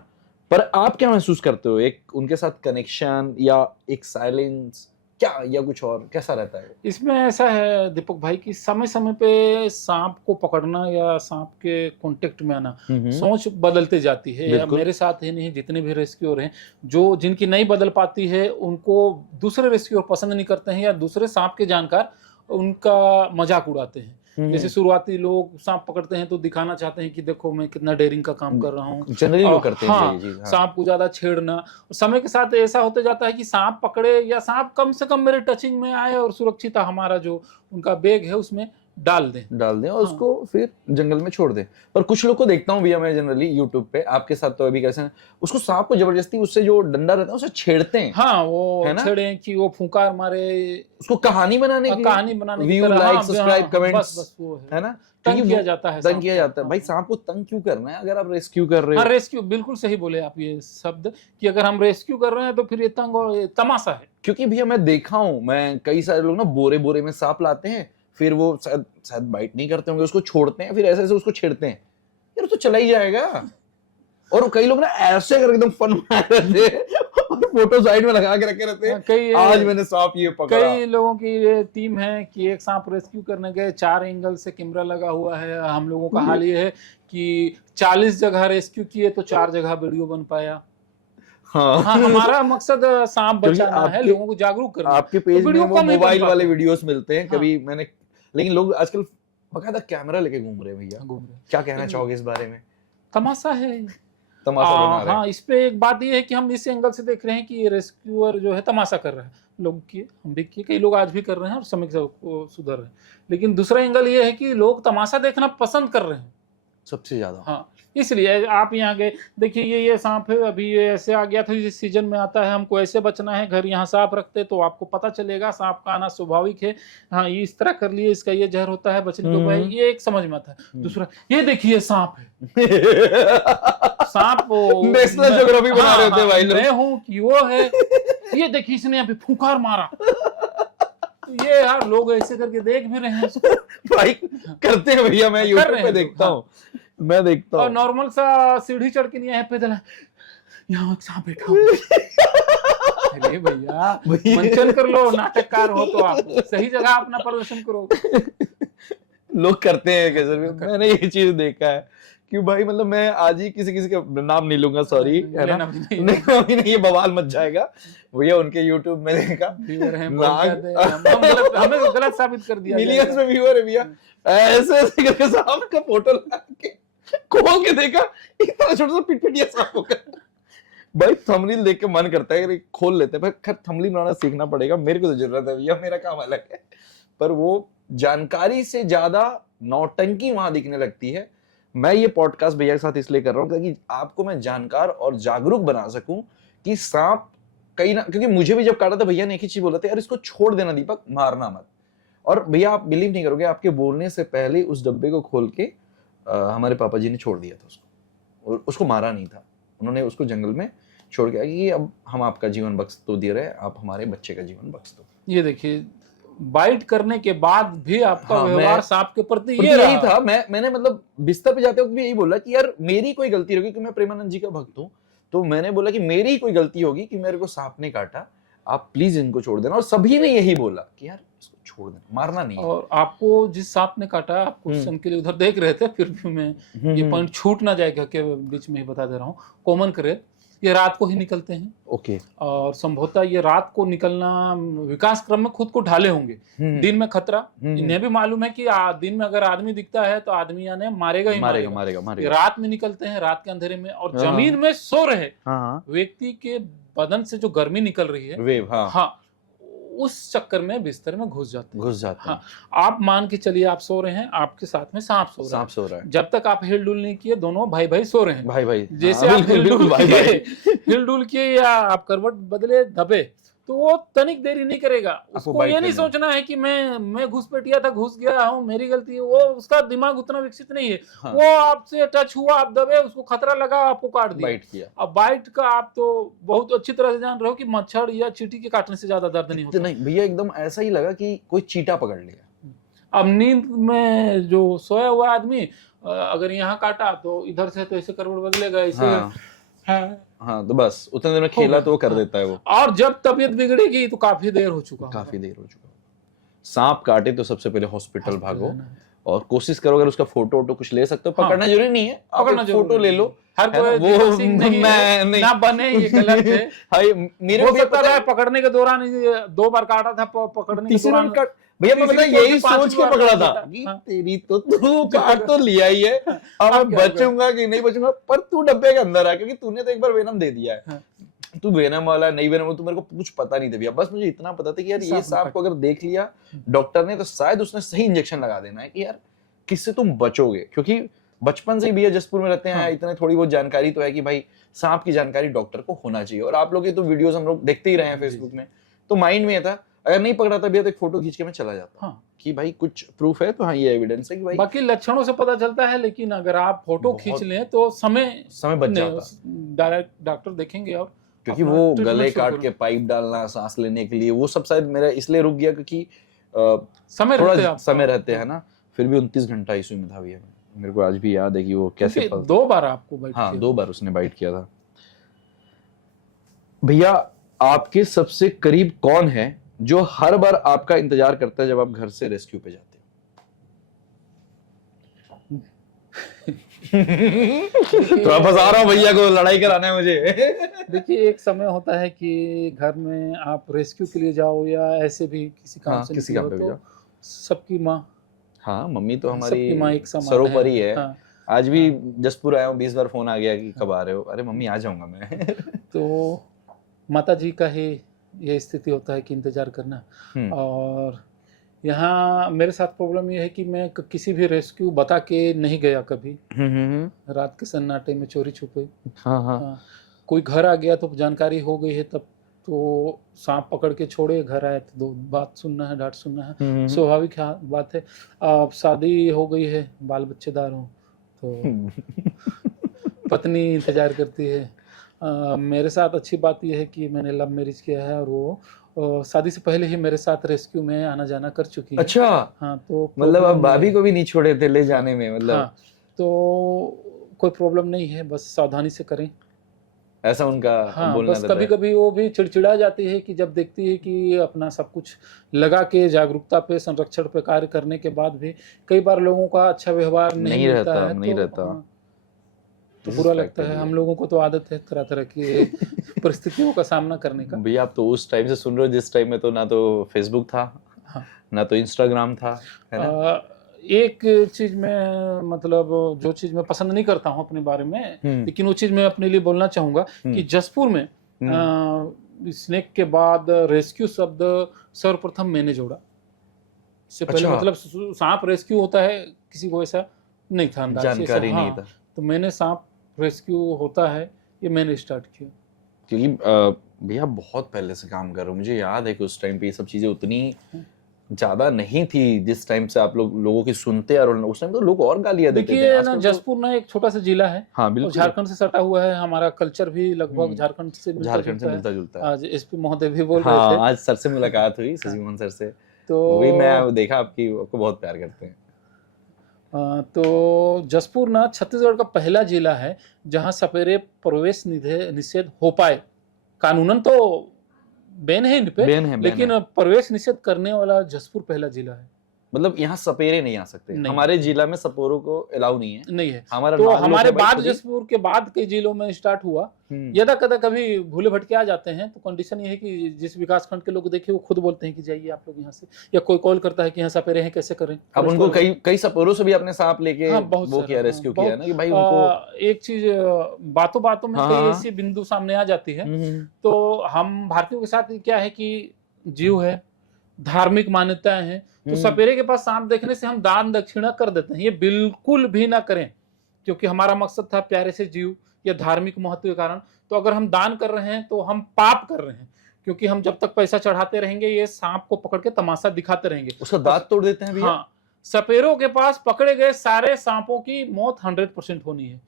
पर आप क्या महसूस करते हो, एक उनके साथ कनेक्शन या एक साइलेंस क्या या कुछ और कैसा रहता है? इसमें ऐसा है दीपक भाई कि समय-समय पे सांप को पकड़ना या सांप के कॉन्टेक्ट में आना, हम्म, सोच बदलते जाती है। या बिल्कुल। मेरे साथ ही नहीं, जितने भी रेस्क्यूअर हैं, जो जिनकी नहीं बदल पाती है, उनको दूसरे रेस्क्यूअर पसंद नहीं करते हैं या दूसरे सांप के जानकार उनका मज़ाक उड़ाते हैं। जैसे शुरुआती लोग सांप पकड़ते हैं तो दिखाना चाहते हैं कि देखो मैं कितना डेयरिंग का काम कर रहा हूँ। जनरली लोग करते हैं हाँ, ये चीज, हाँ। सांप को ज़्यादा छेड़ना। समय के साथ ऐसा होते जाता है कि सांप पकड़े या सांप कम से कम मेरे टचिंग में आए और सुरक्षित हमारा जो उनका बैग है उसमें डाल दें। डाल दें और हाँ। उसको फिर जंगल में छोड़ दें। पर कुछ लोग को देखता हूँ भैया मैं जनरली यूट्यूब पे, आपके साथ तो अभी कैसे हैं, उसको सांप को जबरदस्ती उससे जो डंडा रहता है उसे छेड़ते हैं, हाँ, वो है ना? छेड़ें कि वो फुंकार मारे, उसको कहानी बनाने के लिए, कहानी बनाने की व्यू तरह। लाइक हाँ, सब्सक्राइब हाँ, कमेंट्स, बस वो है ना? तंग क्योंकि किया वो जाता है तंग सांप किया को। जाता है। हाँ, भाई हाँ। सांप को तंग क्यों करना है अगर आप रेस्क्यू कर रहे हाँ, हो? रेस्क्यू बिल्कुल सही बोले आप ये शब्द कि अगर हम रेस्क्यू कर रहे हैं तो फिर ये तंग और ये तमाशा है। क्योंकि भैया मैं देखा हूँ, मैं कई सारे लोग ना बोरे बोरे में सांप लाते हैं, फिर वो शायद शायद बाइट नहीं करते होंगे, उसको छोड़ते हैं, फिर ऐसे ऐसे उसको छेड़ते हैं। यार तो चला ही जाएगा। और कई लोग ना ऐसे करके एकदम फन बना रहते हैं और फोटो साइड में लगा के रखे रहते हैं, कई आज मैंने सांप ये पकड़ा। कई लोगों की ये टीम है कि एक सांप रेस्क्यू करने गए, 4 एंगल से कैमरा लगा हुआ है। हम लोगों का हाल ये है कि 40 जगह रेस्क्यू किए तो 4 जगह वीडियो बन पाया। हाँ हाँ, हमारा मकसद सांप क्योंकि बचाना है, आपके लोगों को जागरूक करना। आपके तो पेज में वीडियो वो कम ही बन मोबाइल वाले पाते हैं। वीडियोस मिलते हैं, हाँ। कभी मैंने, लेकिन लोग आजकल बकायदा कैमरा लेके घूम रहे हैं भैया। घूम रहे। क्या कहना चाहोगे इस बारे में? तमाशा है। तमाशा बना रहे हैं। हाँ, इस पे एक बात ये है कि हम इस एंगल से देख रहे हैं कि ये रेस्क्यूअर जो है तमाशा कर रहा है। लोग किए, हम भी किए, कई लोग आज भी कर रहे हैं और समय के साथ वो सुधर रहे हैं। लेकिन दूसरा एंगल ये है कि लोग तमाशा देखना पसंद कर रहे हैं। सबसे ज्यादा। हाँ, इसलिए आप यहाँ गए, देखिए ये सांप है, अभी ये ऐसे आ गया था, इस सीजन में आता है, हमको ऐसे बचना है, घर यहाँ साफ रखते तो आपको पता चलेगा सांप का आना स्वाभाविक है। हाँ, ये इस तरह कर लिए, इसका ये जहर होता है, बचने को भाई, ये एक समझ में आता है। दूसरा, ये देखिए सांप है। सांप नेशनल ज्योग्राफी बना रहे होते भाई लोग। मैं हूँ कि वो है। ये देखिए इसने यहाँ पे फुंकार मारा। तो ये यार लोग ऐसे करके देख भी रहे हैं इसको। भाई करते हैं भैया, मैं कर यूट्यूब रहे पे हैं देखता लोग, हूँ, मैं देखता और हूँ। नॉर्मल सा सीढ़ी चढ़ के नहीं आए, पैदल यहाँ एक सांप बैठा हुआ। अरे भैया मंचन कर लो, नाटककार हो तो आप सही जगह अपना प्रदर्शन करो। लोग करते हैं कैसे भी, मैंने ये चीज देखा है कि भाई मतलब मैं आज ही किसी किसी का नाम नहीं लूंगा, सॉरी, है ना, नहीं ये बवाल मच जाएगा भैया। उनके यूट्यूब में देखा, व्यूअर हैं बहुत ज्यादा, हमें गलत साबित कर दिया, मिलियंस में व्यूअर है भैया। ऐसे ऐसे करके सांप का फोटो लगा के खोल के देखा, इतना छोटा सा पिटपिटिया सांप होगा। भाई थंबनेल देख के मन करता है कि खोल लेते हैं, पर खैर थंबनेल बनाना सीखना पड़ेगा, मेरे को तो जरूरत है भैया, मेरा काम अलग है। पर वो जानकारी से ज्यादा नौटंकी वहां दिखने लगती है। मैं ये पॉडकास्ट भैया के साथ इसलिए कर रहा हूँ ताकि आपको मैं जानकार और जागरूक बना सकूं कि सांप कहीं ना, क्योंकि मुझे भी जब काटा था भैया ने एक ही चीज बोला था, यार इसको छोड़ देना दीपक, मारना मत। और भैया आप बिलीव नहीं करोगे, आपके बोलने से पहले उस डब्बे को खोल के हमारे पापा जी ने छोड़ दिया था उसको, और उसको मारा नहीं था, उन्होंने उसको जंगल में छोड़ के कि अब हम आपका जीवन बख्श तो दे रहे हैं, आप हमारे बच्चे का जीवन बख्श दो। ये देखिए बाइट करने के बाद भी आपका हाँ, व्यवहार सांप के प्रति ये यही रहा। था। मैंने मतलब बिस्तर पे जाते वक्त भी यही बोला कि यार मेरी कोई गलती होगी, क्योंकि मैं प्रेमानंद जी का भक्त हूँ, तो मैंने बोला कि मेरी कोई गलती होगी कि मेरे को सांप ने काटा, आप प्लीज इनको छोड़ देना। और सभी ने यही बोला कि यार इसको छोड़ देना, मारना नहीं है। और आपको जिस सांप ने काटा, आप कुछ समय के लिए उधर देख रहे थे, फिर भी मैं ये पॉइंट छूट ना जाएगा के बीच में ही बता दे रहा हूँ। कॉमन करेक्ट, ये रात को ही निकलते हैं। ओके। और संभवतः ये रात को निकलना विकास क्रम में खुद को ढाले होंगे। दिन में खतरा, इन्हें भी मालूम है कि दिन में अगर आदमी दिखता है तो आदमी यानी मारेगा ही मारेगा। रात में निकलते हैं, रात के अंधेरे में, और जमीन में सो रहे व्यक्ति के बदन से जो गर्मी निकल रही है, वेव, हाँ, उस चक्कर में बिस्तर में घुस जाते हैं। घुस जाते हैं। हाँ, आप मान के चलिए आप सो रहे हैं, आपके साथ में सांप सो रहा सांप है। सो रहा है। जब तक आप हिल-डुल नहीं किए, दोनों भाई-भाई सो रहे हैं। भाई जैसे हाँ, आप बिल्कुल हिल-डुल भाई किए, हिल-डुल किए या आप करवट बदले, दबे, तो वो तनिक देरी नहीं करेगा। आपको उसको बाइट ये नहीं करना है। सोचना है कि मैं घुसपैठिया था, घुस गया हूँ, मेरी गलती है। वो उसका दिमाग उतना विकसित नहीं है। हाँ, वो आपसे टच हुआ, आप दबे, उसको खतरा लगा, आपको काट दिया। बाइट किया। अब बाइट का आप तो बहुत अच्छी तरह से जान रहे हो कि मच्छर या चींटी के काटने से ज्यादा दर्द नहीं होता। इतना भैया एकदम ऐसा ही लगा कि कोई चीटा पकड़ लिया। अब नींद में जो सोया हुआ आदमी अगर यहाँ काटा तो इधर से तो ऐसे करवट बदलेगा, ऐसे। हाँ, हाँ, हाँ, तो बस उतने देर में खेला तो वो कर हाँ। देता है वो। और जब तबियत बिगड़ेगी तो काफी देर हो चुका होगा। काफी देर हो चुका। सांप काटे तो सबसे पहले हॉस्पिटल भागो है ना। और कोशिश करो अगर उसका फोटो वोटो कुछ ले सकते हो। हाँ। पकड़ना जरूरी नहीं है, आप पकड़ना एक जरूरी फोटो ले नहीं लो। हर है ना? कोई वो दीपक सिंह नहीं मैं है, नहीं ना बने, ये गलत है। हाय मेरे हो को भी सकता पता है है पकड़ने के दौरान ये 2 बार काटा था, पकड़ने के तीसरी दौरान बार काट भैया मैं पता है तीसरी यही चौथी सोच के पांचवी पकड़ा बार था काटा। कि हाँ। तेरी तो तू काट तो लिया ही है, अब अब मैं क्या बचूंगा कि नहीं बचूंगा, पर तू डब्बे के अंदर आ क्योंकि तूने तो एक बार वेनम दे दिया है। हाँ। तू वेनम वाला नहीं वेनम, तू मेरे को कुछ पता नहीं था भैया। बस मुझे इतना पता था कि यार ये सांप सांप को अगर देख लिया डॉक्टर ने तो शायद उसने सही इंजेक्शन लगा देना है कि यार किससे तुम बचोगे, क्योंकि बचपन से ही भैया जसपुर में रहते हैं। हाँ। इतने थोड़ी बहुत जानकारी तो है कि भाई सांप की जानकारी डॉक्टर को होना चाहिए। और आप लोग की तो वीडियोस हम लोग देखते ही रहे हैं जी, फेसबुक में, तो माइंड में ये था अगर नहीं पकड़ा था भैया तो एक फोटो खींच के मैं चला जाता हाँ। कि भाई कुछ प्रूफ है तो हाँ ये एविडेंस है कि भाई बाकी लक्षणों से पता चलता है, लेकिन अगर आप फोटो बहुत खींच लें तो समय समय बच जाता, डायरेक्ट डॉक्टर देखेंगे और क्योंकि अपना वो ट्रीटमेंट गले शुरू काट करो। के पाइप डालना सांस लेने के लिए वो सब शायद मेरा इसलिए रुक गया क्योंकि समय रहते थोड़ा आप समय रहते हैं ना। फिर भी 29 घंटा आईसीयू में था भैया। मेरे को आज भी याद है कि वो कैसे क्योंकि 2 बार आपको बाइट हाँ किया। 2 बार उसने बाइट किया था। भैया आपके सबसे करीब कौन है जो हर बार आपका इंतजार करता है जब आप घर से रेस्क्यू पे जाते हो? तो फंसा रहा हूं भैया को, लड़ाई कराना है मुझे। देखिए, एक समय होता है कि घर में आप रेस्क्यू के लिए जाओ या ऐसे भी किसी काम हाँ, से किसी निकले काम हो, पे भी तो सबकी माँ हाँ मम्मी तो सबकी माँ हमारी एक समान सरोपरि है। हाँ। आज भी जसपुर आया हूँ 20 बार फोन आ गया कि कब आ रहे हो, अरे मम्मी आ जाऊंगा मैं। तो माता जी का ही ये स्थिति होता है कि इंतजार करना। हम्म, और यहाँ मेरे साथ प्रॉब्लम ये है कि मैं किसी भी रेस्क्यू बता के नहीं गया कभी। रात के सन्नाटे में चोरी छुपे हाँ हाँ हाँ, कोई घर आ गया तो जानकारी हो गई है, तब तो सांप पकड़ के छोड़े, घर आए तो 2 बात सुनना है, डांट सुनना है, स्वाभाविक बात है। अब शादी हो गई है, बाल बच्चेदार हो तो पत्नी इंतजार करती है। मेरे साथ अच्छी बात यह है कि मैंने लव मैरिज किया है और वो शादी से पहले ही मेरे साथ रेस्क्यू में आना जाना कर चुकी है। अच्छा हाँ, तो मतलब आप problem भाभी नहीं को भी नहीं छोड़े थे ले जाने में, है। मतलब हाँ, तो कोई प्रॉब्लम नहीं है, बस सावधानी से करें। ऐसा उनका हाँ, बोलना बस रहता कभी है। कभी वो भी चिड़चिड़ा जाती है कि जब देखती है कि अपना सब कुछ लगा के जागरूकता पे, संरक्षण पे कार्य करने के बाद भी कई बार लोगों का अच्छा व्यवहार नहीं नहीं मिलता रहता, है, नहीं तो रहता। हाँ, तो This is बुरा fact लगता है। है हम ये। लोगों को तो आदत है तरह तरह की परिस्थितियों का सामना करने का। भैया आप तो उस टाइम से सुन रहे हो जिस टाइम में तो ना तो फेसबुक था, हाँ। ना तो इंस्टाग्राम था, है ना? एक चीज में मतलब जो चीज मैं पसंद नहीं करता हूँ अपने बारे में, लेकिन वो चीज मैं अपने लिए बोलना चाहूंगा कि जसपुर में स्नेक के बाद रेस्क्यू शब्द सर्वप्रथम मैंने जोड़ा। इससे पहले अच्छा। मतलब सांप रेस्क्यू होता है किसी को ऐसा नहीं था अंदाज, जानकारी ऐसा, नहीं हाँ, था, तो मैंने सांप रेस्क्यू होता है ये मैंने स्टार्ट किया। क्योंकि भैया बहुत पहले से काम कर रहा हूँ। मुझे याद है कि उस टाइम पे ये सब चीजें उतनी ज्यादा नहीं थी जिस टाइम से आप लोगों की सुनते हैं, और उस टाइम तो लोग और गालियां देते थे। देखिए ना, आजकल तो जसपुर ना एक छोटा सा जिला है हाँ और बिल्कुल झारखंड से सटा हुआ है। हमारा कल्चर भी लगभग झारखंड से झारखंड से मिलता मिलता जुलता है। आज एसपी महोदय भी बोल रहे हाँ थे। आज सर से मुलाकात हुई, शशि मोहन सर से, तो वो भी मैं देखा आपको बहुत प्यार करते हैं। तो जसपुर ना छत्तीसगढ़ का पहला जिला है जहां सपेरे प्रवेश निषेध हो पाए। कानूनन तो बैन है इन पे, बैन है, बैन लेकिन है। प्रवेश निषेध करने वाला जसपुर पहला जिला है। मतलब यहाँ सपेरे नहीं आ सकते, नहीं। हमारे जिला में सपोरों को अलाउ नहीं है। नहीं है। हमारा तो नागलोक हमारे है भाई बाद खुद ही। जसपुर के बाद कई जिलों में स्टार्ट हुआ। यदा कदा कभी भूले भटके आ जाते हैं, तो कंडीशन ये है कि जिस विकास खंड के लोग देखे वो खुद बोलते हैं कि जाइए आप लोग यहाँ से, या कोई कॉल करता है कि यहाँ सपेरे हैं कैसे करें। अब उनको कई सपोरों से भी अपने सांप लेके हाँ, बहुत वो सारा, किया, हाँ, रेस्क्यू किया बहुत, ना कि भाई उनको एक चीज बातों में हाँ, कई हाँ। ऐसी बिंदु सामने आ जाती है। तो हम भारतीयों के साथ क्या है कि जीव है, धार्मिक मान्यताएं हैं, तो सपेरे के पास सांप देखने से हम दान दक्षिणा कर देते हैं। ये बिल्कुल भी ना करें, क्योंकि हमारा मकसद था प्यारे से जीव या धार्मिक महत्व के कारण। तो अगर हम दान कर रहे हैं तो हम पाप कर रहे हैं, क्योंकि हम जब तक पैसा चढ़ाते रहेंगे ये सांप को पकड़ के तमाशा दिखाते रहेंगे, उसका दांत तोड़ देते हैं भैया। हाँ, सपेरों के पास पकड़े गए सारे सांपों की मौत 100% होनी है,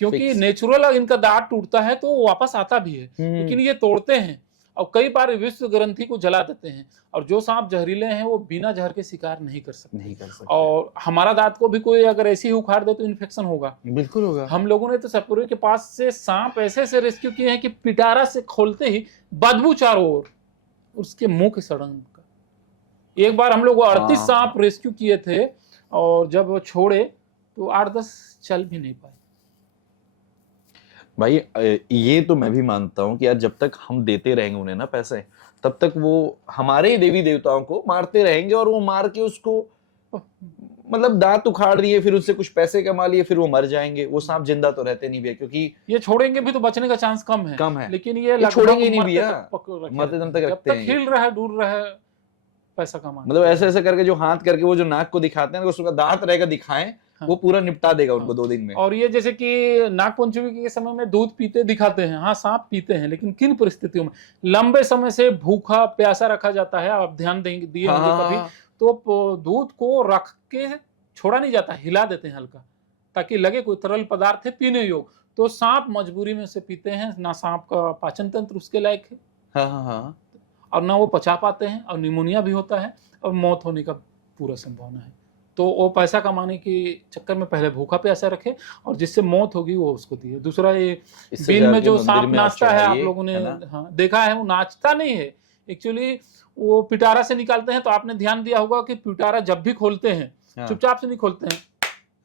क्योंकि Fix. नेचुरल इनका दांत टूटता है तो वो वापस आता भी है, लेकिन ये तोड़ते हैं और कई बार विश्व ग्रंथि को जला देते हैं। और जो सांप जहरीले हैं वो बिना जहर के शिकार नहीं कर सकते। और हमारा दांत को भी कोई अगर ऐसे ही उखाड़ दे तो इन्फेक्शन होगा, बिल्कुल होगा। हम लोगों ने तो सपेरे के पास से सांप ऐसे ऐसे रेस्क्यू किए हैं कि पिटारा से खोलते ही बदबू चारों ओर, उसके मुंह की सड़न का। एक बार हम लोग 38 सांप रेस्क्यू किए थे और जब छोड़े तो 8-10 चल भी नहीं पाए। भाई ये तो मैं भी मानता हूँ कि यार जब तक हम देते रहेंगे उन्हें ना पैसे, तब तक वो हमारे देवी देवताओं को मारते रहेंगे और वो मार के उसको मतलब दांत उखाड़ दिए, फिर उससे कुछ पैसे कमा लिए, फिर वो मर जाएंगे। वो सांप जिंदा तो रहते नहीं भैया, क्योंकि ये छोड़ेंगे भी तो बचने का चांस कम है। लेकिन ये छोड़ेंगे नहीं भैया, मरते दम तक रखते हैं। जब तक हिल रहा है, दूर रहा है, पैसा कमा, मतलब ऐसे ऐसे करके जो हाथ करके वो जो नाक को दिखाते हैं, उसका दांत रहेगा दिखाएं, वो पूरा निपटा देगा उनको 2 दिन में। और ये जैसे कि नाग पंचमी के समय में दूध पीते दिखाते हैं, हाँ सांप पीते हैं, लेकिन किन परिस्थितियों में? लंबे समय से भूखा प्यासा रखा जाता है। आप ध्यान देंगे दिए होंगे कभी, तो दूध को रख के छोड़ा नहीं जाता, हिला देते हैं हल्का, ताकि लगे कोई तरल पदार्थ है पीने योग्य। तो सांप मजबूरी में से पीते हैं ना, सांप का पाचन तंत्र उसके लायक है, और ना वो पचा पाते हैं, और निमोनिया भी होता है और मौत होने का पूरा संभावना है। तो वो पैसा कमाने के चक्कर में पहले भूखा प्यासा रखे, और जिससे मौत होगी वो उसको दिए। दूसरा, ये बीन में जो सांप नाचता है, आप लोगों ने देखा है, वो नाचता नहीं है एक्चुअली, वो पिटारा से निकालते हैं। तो आपने ध्यान दिया होगा कि पिटारा जब भी खोलते हैं चुपचाप से नहीं खोलते हैं,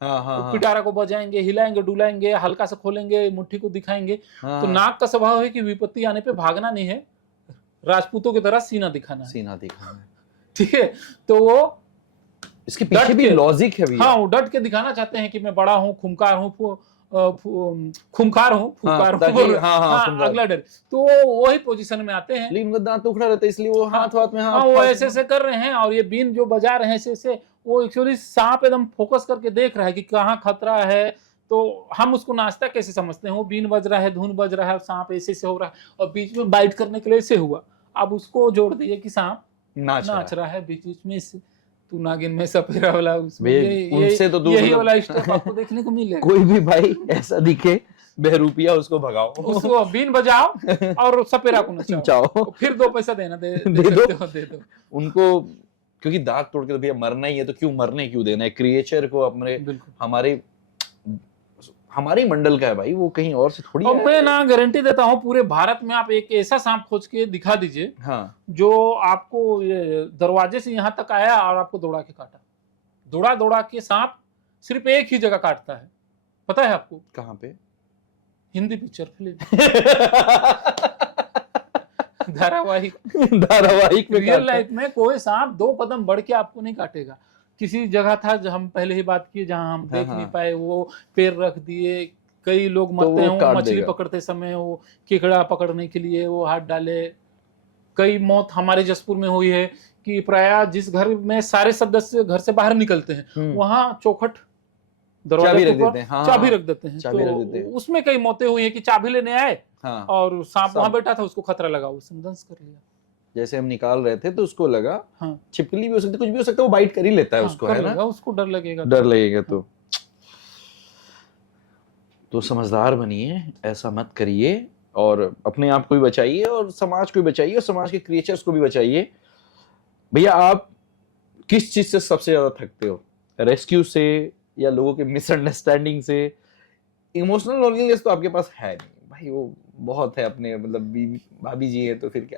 तो पिटारा को बजाएंगे, हिलाएंगे, डुलाएंगे, हल्का से खोलेंगे, मुट्ठी को दिखाएंगे। तो नाग का स्वभाव है कि विपत्ति आने पे भागना नहीं है, राजपूतों की तरह सीना दिखाना है। ठीक है, तो वो इसके पीछे भी लॉजिक है भैया। हाँ, वो डट के दिखाना चाहते हैं कि मैं बड़ा हूँ, खुंखार हूँ, खुंखार हूँ, अगला डर। तो वही पोजीशन में आते हैं, लेकिन उनका दांत उखड़ा रहता है, इसलिए वो हाथ में वो ऐसे ऐसे कर रहे हैं। और ये बीन जो बजा रहे हैं ऐसे ऐसे, वो एक्चुअली सांप एकदम फोकस करके देख रहा है कि कहाँ खतरा है। तो हम उसको नाचता कैसे समझते हैं? वो बीन बज रहा है, धुन बज रहा है, सांप ऐसे ऐसे हो रहा है, और बीच में बाइट करने के लिए ऐसे हुआ। अब उसको जोड़ दिए कि सांप नाच रहा है बीच बीच में, तू नागिन में सपेरा वाला, उनसे तो दूर, यही वाला स्टेप आपको देखने को मिलेगा। कोई भी भाई ऐसा दिखे बहरूपिया, उसको भगाओ, उसको बीन बजाओ और सपेरा को नचाओ, फिर 2 पैसा देना दे दो उनको, क्योंकि दांत तोड़ के तो भैया मरना ही है, तो क्यों मरने क्यों देना है? क्रिएचर को अपने हमारे मंडल का है भाई, वो कहीं और से थोड़ी। और मैं ना गारंटी देता हूँ, पूरे भारत में आप एक ऐसा सांप खोज के दिखा दीजिए, जो आपको दरवाजे से यहाँ तक आया और आपको दौड़ा के काटा। दौड़ा के सांप सिर्फ एक ही जगह काटता है, पता है आपको? कहाँ पे? हिंदी पिक्चर फिल्म धारावाहिक में। रियल लाइफ में कोई सांप 2 कदम बढ़ के आपको नहीं काटेगा। किसी जगह था जो हम पहले ही बात की, जहां हम देख नहीं पाए, वो पैर रख दिए, कई लोग मरते हैं। मछली पकड़ते समय वो केकड़ा पकड़ने के लिए वो हाथ डाले। कई मौत हमारे जसपुर में हुई है कि प्रायः जिस घर में सारे सदस्य घर से बाहर निकलते हैं, वहां चौखट दरवाजे पर चाबी रख देते हैं। तो उसमें कई मौतें हुई है कि चाबी लेने आए और सांप वहां बैठा था, उसको खतरा लगा, उसने दंश कर लिया। जैसे हम निकाल रहे थे तो उसको लगा, छिपकली भी हो सकती, कुछ भी हो सकता है, वो बाइट कर ही लेता है उसको, है ना? उसको डर लगेगा तो समझदार बनिए, ऐसा मत करिए, और अपने आप को भी बचाइए और समाज को भी बचाइए और समाज के क्रिएचर्स को भी बचाइए। भैया, आप किस चीज से सबसे ज्यादा थकते हो? रेस्क्यू से, या लोगों के मिसअंडरस्टैंडिंग से? इमोशनल लोनलीनेस तो आपके पास है नहीं भाई, वो बहुत है अपने, मतलब भाभी जी है तो फिर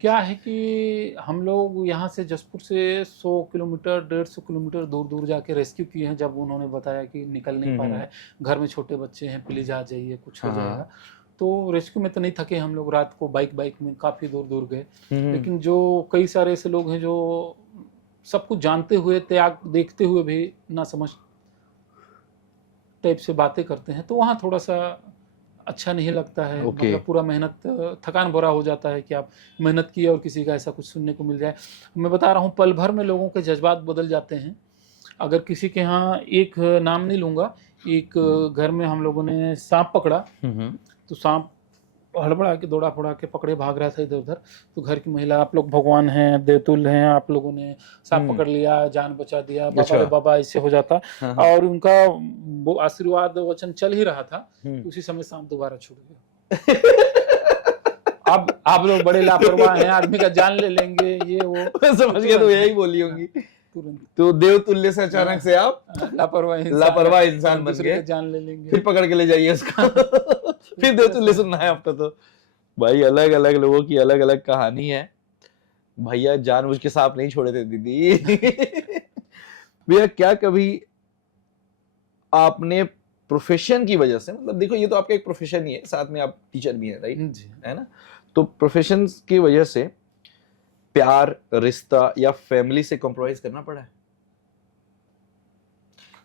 क्या है कि हम लोग यहाँ से जसपुर से 100 किलोमीटर 150 किलोमीटर दूर जाके रेस्क्यू किए हैं। जब उन्होंने बताया कि निकल नहीं पा रहा है, घर में छोटे बच्चे हैं, प्लीज आ जाइए, कुछ हो जाएगा। तो रेस्क्यू में तो नहीं थके हम लोग, रात को बाइक में काफी दूर गए। लेकिन जो कई सारे ऐसे लोग हैं जो सब कुछ जानते हुए, त्याग देखते हुए भी ना समझ टाइप से बातें करते हैं, तो वहाँ थोड़ा सा अच्छा नहीं लगता है। ओके। मतलब पूरा मेहनत थकान भरा हो जाता है कि आप मेहनत किए और किसी का ऐसा कुछ सुनने को मिल जाए। मैं बता रहा हूँ, पल भर में लोगों के जज्बात बदल जाते हैं। अगर किसी के यहाँ, एक नाम नहीं लूँगा, एक घर में हम लोगों ने सांप पकड़ा, तो सांप हड़बड़ा के दौड़ा फौड़ा के पकड़े भाग रहा था इधर उधर। तो घर की महिला, आप लोग भगवान हैं, देवतुल हैं, आप लोगों ने सांप हम्म। पकड़ लिया, जान बचा दिया, बाबा अच्छा। रे बाबा, इससे हो जाता। हाँ, हाँ। और उनका वो आशीर्वाद वचन चल ही रहा था, हम्म। उसी समय सांप दोबारा छूट गया। अब आप लोग बड़े लापरवाह हैं, आदमी का जान ले लेंगे, ये वो। मैं समझ गया, तो यही बोली होंगी। तुरंत तो देवतुल्य से अचानक से आप लापरवाह इंसान बन दूसरे गए। का जान ले लेंगे। फिर पकड़ के ले जाइए उसको। फिर देवतुल्य सुनना है आपको। तो भाई अलग अलग लोगों की अलग अलग कहानी है। भैया जानबूझ के सांप नहीं छोड़े थे दीदी। भैया क्या कभी आपने प्रोफेशन की वजह से, मतलब देखो ये तो आपका एक प्रोफेशन ही है, साथ में आप टीचर भी हैं, राइट? जी। है ना? तो प्रोफेशन की वजह से प्यार, रिश्ता या फैमिली से कॉम्प्रोमाइज करना पड़ा है?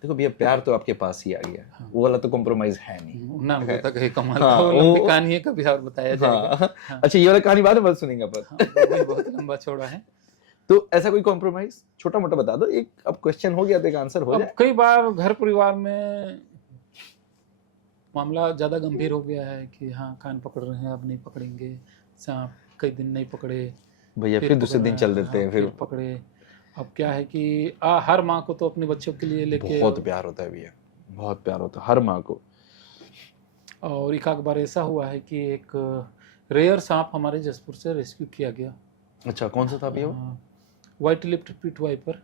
देखो भैया, प्यार तो आपके पास ही आ गया, हाँ। वो वाला तो कॉम्प्रोमाइज है नहीं। नाम है। होता कहीं कमाल हाँ, का, वो लंबी वो- कहानी है, कभी और बताया जाएगा। हाँ। हाँ। अच्छा, ये वाला कहानी बाद में सुनेंगे अपन। हाँ, वो भी बहुत लंबा चौड़ा है। तो ऐसा कोई कॉम्प्रोमाइज छोटा मोटा बता दो, एक अब क्वेश्चन हो गया तो एक आंसर हो अब जाए। कई बार घर परिवार में मामला ज्यादा गंभीर हो गया है कि हाँ, कान पकड़ रहे हैं, अब नहीं पकड़ेंगे, सांप कई दिन नहीं पकड़े, भैया फिर दूसरे दिन चल देते हैं, फिर पकड़े। अब क्या है कि हर माँ को तो अपने बच्चों के लिए लेके बहुत प्यार होता है भैया, बहुत प्यार होता है हर माँ को। और एक आध बार ऐसा हुआ है कि एक रेयर सांप हमारे जसपुर से रेस्क्यू किया गया। अच्छा, कौन सा था भैया वो? White lipped pit viper.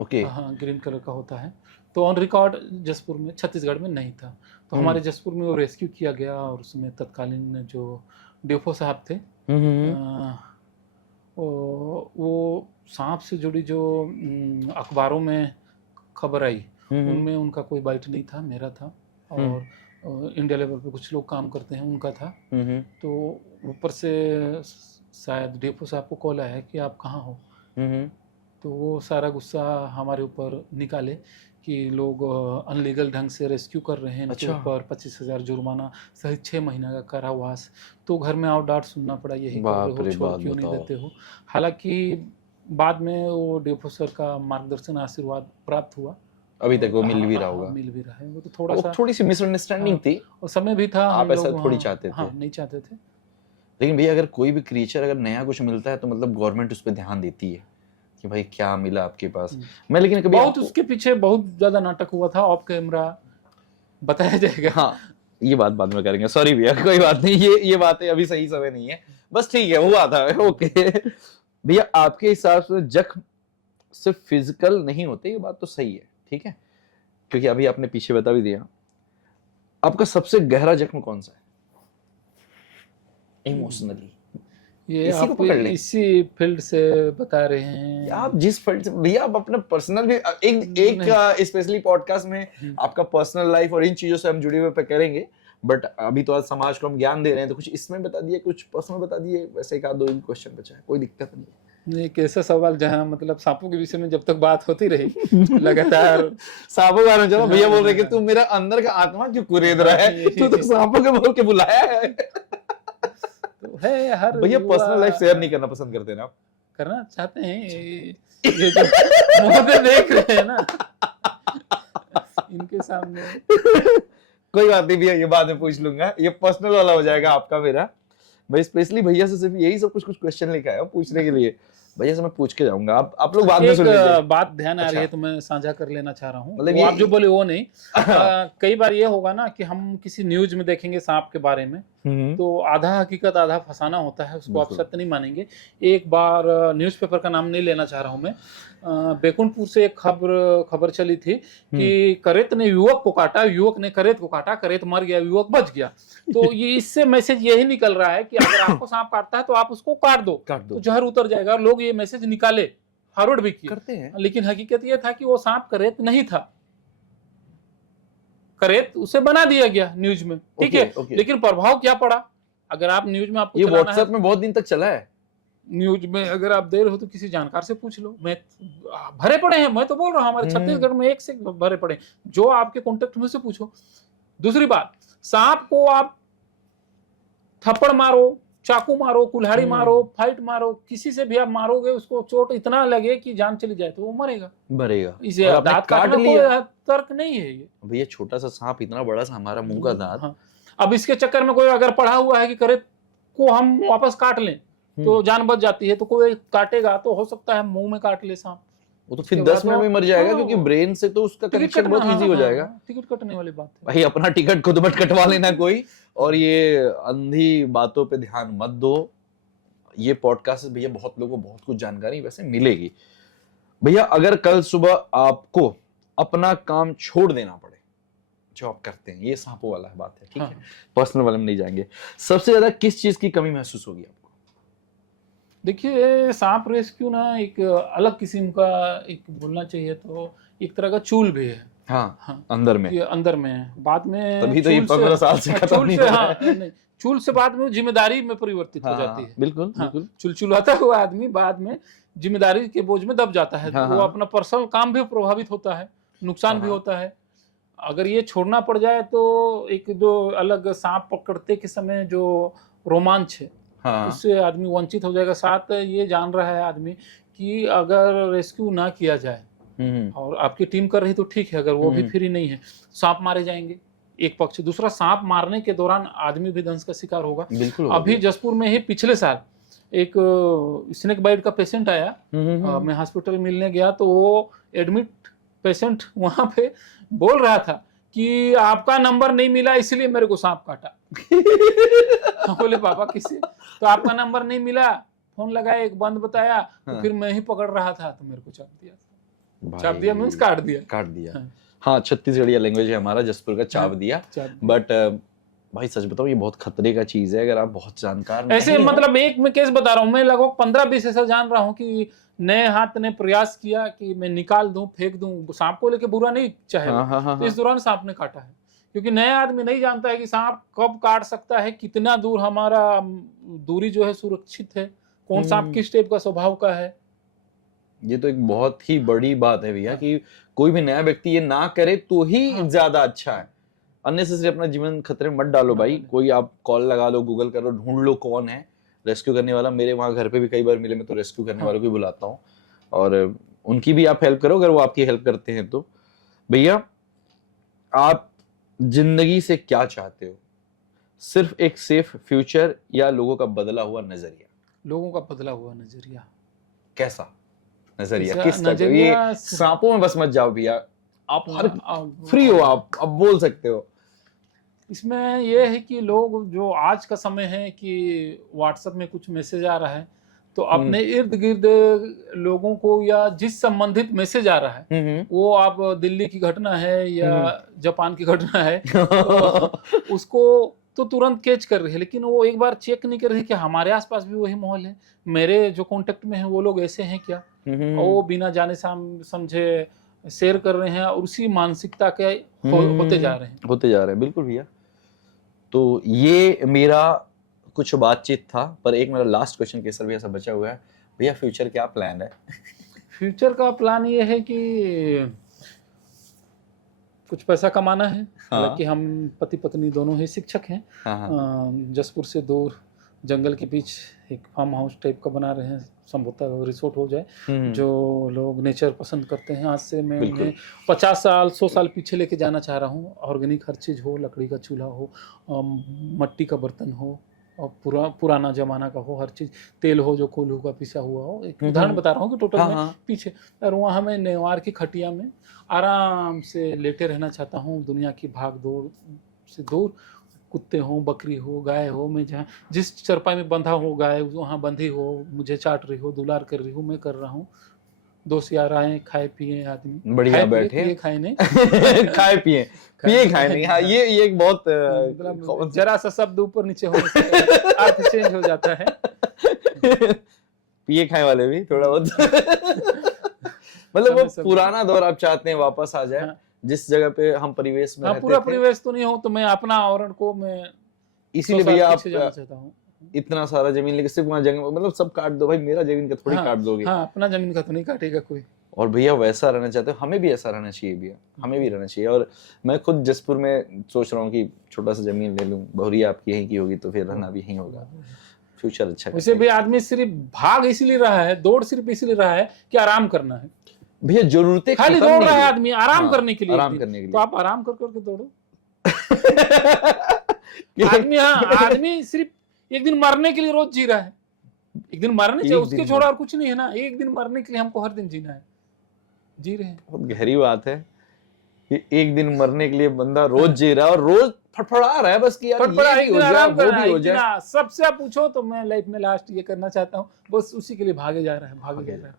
Okay. हाँ, ग्रीन कलर का होता है। तो ऑन रिकॉर्ड जसपुर में, छत्तीसगढ़ में नहीं था, तो हमारे जसपुर में वो रेस्क्यू किया गया। और उसमें तत्कालीन जो डीएफओ साहब थे, वो सांप से जुड़ी जो अखबारों में खबर आई, उनमें उनका कोई बाइट नहीं था, मेरा था। और इंडिया लेवल पे कुछ लोग काम करते हैं, उनका था। तो ऊपर से शायद डीएफओ साहब को कॉल आया कि आप कहाँ हो। तो वो सारा गुस्सा हमारे ऊपर निकाले कि लोग अनलीगल ढंग से रेस्क्यू कर रहे हैं, इनके ऊपर 25,000 जुर्माना सहित 6 महीना का कारावास। तो घर में आओ डांट सुनना पड़ा, यही कर रहे हो, छोड़ क्यों नहीं देते हो। हालांकि बाद में वो डीएफओ सर का मार्गदर्शन, आशीर्वाद प्राप्त हुआ। अभी तक वो मिल भी रहा होगा। मिल भी रहा है। वो तो थोड़ा सा, थोड़ी सी मिसअंडरस्टैंडिंग थी, और समय भी था, आप ऐसा थोड़ी चाहते थे। हाँ, नहीं चाहते थे। लेकिन भैया अगर कोई भी क्रिएचर अगर नया कुछ मिलता है तो मतलब गवर्नमेंट उस पर ध्यान देती है कि भाई क्या मिला आपके पास। मैं लेकिन कभी बहुत उसके पीछे बहुत ज्यादा नाटक हुआ था, ऑफ कैमरा बताया जाएगा। हाँ, ये बात बाद में करेंगे, सॉरी भैया, कोई बात नहीं, ये बातें अभी सही समय नहीं है, बस ठीक है, हुआ था। ओके भैया, आपके हिसाब से जख्म सिर्फ फिजिकल नहीं होते, ये बात तो सही है, ठीक है, क्योंकि अभी आपने पीछे बता भी दिया। आपका सबसे गहरा जख्म कौन सा है इमोशनली? ये आप इसी फील्ड से बता रहे हैं? आप जिस फील्ड से भैया, आप अपना पर्सनल भी एक स्पेशली पॉडकास्ट में आपका पर्सनल लाइफ और इन चीजों से हम जुड़े हुए पे करेंगे, बट अभी तो आज समाज को हम ज्ञान दे रहे हैं, तो कुछ इसमें बता दिए, कुछ पर्सनल बता दिए, वैसे एक आध दो क्वेश्चन बचा है, कोई दिक्कत नहीं। एक ऐसा सवाल जहाँ मतलब सांपों के विषय में जब तक बात होती रही लगातार सांपों का चलो, भैया बोल रहे कि तू मेरा अंदर का आत्मा क्यों कुरेद रहा है, तू तो सांपों के बोल के बुलाया है। तो है हर भैया पर्सनल लाइफ शेयर नहीं करना पसंद करते ना आप? करना चाहते हैं, ये जो मुझे देख रहे हैं ना इनके सामने। कोई बात नहीं भैया, ये बाद में पूछ लूंगा, ये पर्सनल वाला हो जाएगा आपका मेरा। मैं स्पेशली भैया से सिर्फ यही सब कुछ क्वेश्चन लेके आया हूँ पूछने के लिए, भैया से मैं पूछ के जाऊंगा, आप लोग बाद में सुन लीजिए। बात ध्यान आ रही है तो मैं साझा कर लेना चाह रहा हूँ, मतलब आप जो बोले वो नहीं। कई बार ये होगा ना कि हम किसी न्यूज में देखेंगे सांप के बारे में, तो आधा हकीकत आधा फसाना होता है, उसको आप सत्य नहीं मानेंगे। एक बार न्यूज़पेपर का नाम नहीं लेना चाह रहा हूँ मैं, बेकुंठपुर से एक खबर चली थी कि करेत ने युवक को काटा, युवक ने करेत को काटा, करेत मर गया, युवक बच गया। तो ये इससे मैसेज यही निकल रहा है कि अगर आपको सांप काटता है तो आप उसको काट दो तो जहर उतर जाएगा। लोग ये मैसेज निकाले, फॉरवर्ड भी किए करते हैं, लेकिन हकीकत ये था कि वो सांप करेत नहीं था, करेत उसे बना दिया गया न्यूज में, ठीक है। लेकिन प्रभाव क्या पड़ा? अगर आप न्यूज में, आपको ये व्हाट्सएप में बहुत दिन तक चला है, न्यूज में अगर आप दे रहे हो तो किसी जानकार से पूछ लो। मैं भरे पड़े हैं, मैं तो बोल रहा हूँ हमारे छत्तीसगढ़ में एक से भरे पड़े, जो आपके कॉन्टेक्ट में से पूछो। दूसरी बात, सांप को आप थप्पड़ मारो, चाकू मारो, कुल्हाड़ी हम्म। मारो, फाइट मारो, किसी से भी आप मारोगे उसको चोट इतना लगे कि जान चली जाए तो वो मरेगा। मरेगा। इसे और आपने दांत काट काटना लिया कोई तर्क नहीं है ये। भैया, छोटा सा सांप इतना बड़ा सा हमारा मुंह का दांत। हाँ। अब इसके चक्कर में कोई अगर पढ़ा हुआ है कि करे को हम वापस काट लें तो जान बच जाती है, तो कोई काटेगा तो हो सकता है मुंह में काट ले सांप, वो तो फिर उसके 10 बाद मिनट में मर जाएगा, हाँ, क्योंकि ब्रेन से तो उसका टिकट कनेक्शन कटना, बहुत इजी हो जाएगा। टिकट कटने वाली बात है। भाई अपना टिकट खुद मत कटवा लेना कोई, और ये अंधी बातों पे ध्यान मत दो। ये पॉडकास्ट भैया बहुत लोगों को बहुत कुछ जानकारी वैसे मिलेगी। भैया अगर कल सुबह आपको अपना काम छोड़ देना पड़े जो आप करते हैं, ये सांपों वाला बात है, ठीक है, पर्सनल वाले में नहीं जाएंगे, सबसे ज्यादा किस चीज की कमी महसूस होगी आपको? देखिए, सांप रेस्क्यू ना एक अलग किस्म का, एक बोलना चाहिए तो एक तरह का चूल भी है। हाँ, अंदर में, ये अंदर में है। बाद में तभी तो ये चूल 15 साल से खत्म चूल नहीं से हो रहा हाँ, नहीं, चूल से बाद में जिम्मेदारी में परिवर्तित हो जाती है। बिल्कुल हाँ, बिल्कुल। चुलचुलाता हुआ आदमी बाद में जिम्मेदारी के बोझ में दब जाता है, तो वो अपना पर्सनल काम भी प्रभावित होता है, नुकसान भी होता है। अगर ये छोड़ना पड़ जाए तो एक जो अलग सांप पकड़ते के समय जो रोमांच है, उससे आदमी वंचित हो जाएगा। साथ ये जान रहा है आदमी कि अगर रेस्क्यू ना किया जाए और आपकी टीम कर रही तो ठीक है, अगर वो भी फ्री नहीं है, सांप मारे जाएंगे एक पक्ष, दूसरा सांप मारने के दौरान आदमी भी दंश का शिकार होगा। अभी जसपुर में ही पिछले साल एक स्नेक बाइट का पेशेंट आया, मैं हॉस्पिटल मिलने गया तो वो एडमिट पेशेंट वहां पे बोल रहा था कि आपका नंबर नहीं मिला इसलिए मेरे को सांप काटा। बोले पापा किसी, तो आपका नंबर नहीं मिला, फोन लगाया, एक बंद बताया, तो फिर मैं ही पकड़ रहा था तो मेरे को चाप दिया। चाप दिया मीन्स काट दिया। हाँ, छत्तीसगढ़िया लैंग्वेज है हमारा, जसपुर का चाप दिया। बट भाई सच बताओ ये बहुत खतरे का चीज है, अगर आप बहुत जानकार ऐसे मतलब एक मैं केस बता रहा हूँ, मैं लगभग 15-20 ऐसा जान रहा हूँ कि नए हाथ ने प्रयास किया कि मैं निकाल दूं, फेंक दूं, सांप को लेके बुरा नहीं चाहे, तो इस दौरान सांप ने काटा है, क्योंकि नया आदमी नहीं जानता है कि सांप कब काट सकता है, कितना दूर हमारा दूरी जो है सुरक्षित है, कौन सांप किस टाइप का स्वभाव का है। ये तो एक बहुत ही बड़ी बात है भैया कि कोई भी नया व्यक्ति ये ना करे तो ही ज्यादा अच्छा है। अननेसेसरी अपना जीवन खतरे में मत डालो भाई। कोई आप कॉल लगा लो, गूगल करो, ढूंढ लो कौन है रेस्क्यू करने वाला। मेरे वहाँ घर पे भी कई बार मिले, मैं तो रेस्क्यू करने वालों को भी बुलाता हूँ और उनकी भी आप हेल्प करो अगर वो आपकी हेल्प करते हैं तो। भैया आप जिंदगी से क्या चाहते हो? सिर्फ एक सेफ फ्यूचर या लोगों का बदला हुआ नजरिया? लोगों का बदला हुआ नजरिया। कैसा नजरिया? किस तरह? ये सांपों में बस मत जाओ भैया, आप हर फ्री हो, आप अब बोल सकते हो। इसमें यह है कि लोग जो आज का समय है कि व्हाट्सएप में कुछ मैसेज आ रहा है तो अपने इर्द गिर्द लोगों को या जिस संबंधित मैसेज आ रहा है, वो आप दिल्ली की घटना है या जापान की घटना है तो उसको तो तुरंत कैच कर रही है, लेकिन वो एक बार चेक नहीं कर रही कि हमारे आसपास भी वही माहौल है, मेरे जो कांटेक्ट में है वो लोग ऐसे हैं क्या, और वो बिना जाने समझे शेयर कर रहे हैं और उसी मानसिकता के होते जा रहे हैं। बिल्कुल भैया। तो ये मेरा कुछ बातचीत था, पर एक मेरा लास्ट क्वेश्चन केसर भैया सब बचा हुआ है। भैया फ्यूचर क्या प्लान है? फ्यूचर का प्लान ये है कि कुछ पैसा कमाना है। हालांकि हम पति पत्नी दोनों ही शिक्षक हैं। जसपुर से दूर जंगल के बीच एक फार्म हाउस टाइप का बना रहे हैं, संभवतः रिसोर्ट हो जाए। जो लोग नेचर पसंद करते हैं, आज से मैं उन्हें 50 साल 100 साल पीछे लेके जाना चाह रहा हूँ। ऑर्गेनिक हर चीज़ हो, लकड़ी का चूल्हा हो, मट्टी का बर्तन हो और पुराना जमाना का हो, हर चीज़, तेल हो जो कोल्हू का पिसा हुआ हो। एक उदाहरण बता रहा हूँ कि टोटल में पीछे, और वहाँ हमें नेवार की खटिया में आराम से लेटे रहना चाहता हूँ, दुनिया की भाग दौड़ से दूर। कुत्ते हो, बकरी हो, गाय हो, मैं जहाँ जिस चरपाई में बंधा हो गाय वहाँ बंधी हो, मुझे चाट रही हो, दुलार कर रही हो, मैं कर रहा हूँ। दोस्त यार आए, खाए पिए, आदमी बढ़िया बैठे, खाए नहीं खाए पिए खाए नहीं। हाँ, ये एक बहुत मतलब जरा सा शब्द ऊपर नीचे होने से अर्थ चेंज हो जाता है। पिए खाए वाले भी थोड़ा बहुत मतलब वो पुराना दौर आप चाहते हैं वापस आ जाए, जिस जगह पे हम परिवेश में रहते थे। पूरा परिवेश तो नहीं हो तो मैं अपना आवरण को मैं इसीलिए भैया आप चाहता हूँ इतना सारा जमीन लेके सिर्फ वहाँ जंगल, मतलब सब काट दो भाई, मेरा जमीन का थोड़ी काट दोगे। हाँ, अपना जमीन का तो नहीं काटेगा कोई। और भैया वैसा रहना चाहते हो, हमें भी ऐसा रहना चाहिए भैया, हमें भी रहना चाहिए। और मैं खुद जसपुर में सोच रहा हूँ कि छोटा सा जमीन ले लूँ, बहुरिया आपकी यहीं की होगी तो फिर रहना भी यहीं होगा, फ्यूचर अच्छा वैसे भी आदमी सिर्फ भाग इसलिए रहा है, दौड़ सिर्फ इसलिए रहा है कि आराम करना है। भैया जरूरतें खाली खत्म दौड़ नहीं रहा है हुई। आदमी आराम हाँ, करने के लिए। आराम एक दिन। करने के लिए। तो आप आराम कर करके दौड़ो। कि- आदमी, हाँ, आदमी सिर्फ एक दिन मरने के लिए रोज जी रहा है। एक दिन मरने चाहिए, एक उसके दिन छोड़ा और कुछ नहीं है ना। एक दिन मरने के लिए हमको हर दिन जीना है, जी रहे हैं। बहुत गहरी बात है कि एक दिन मरने के लिए बंदा रोज जी रहा है और रोज फड़फड़ा रहा है बस कि यार फटफड़ा, ये भी एक हो दिन जाए, आराम वो करना है, भी हो एक दिन जाए। सबसे आप पूछो तो मैं लाइफ में लास्ट ये करना चाहता हूँ, बस उसी के लिए भागे जा रहा है, भागे जा रहा है।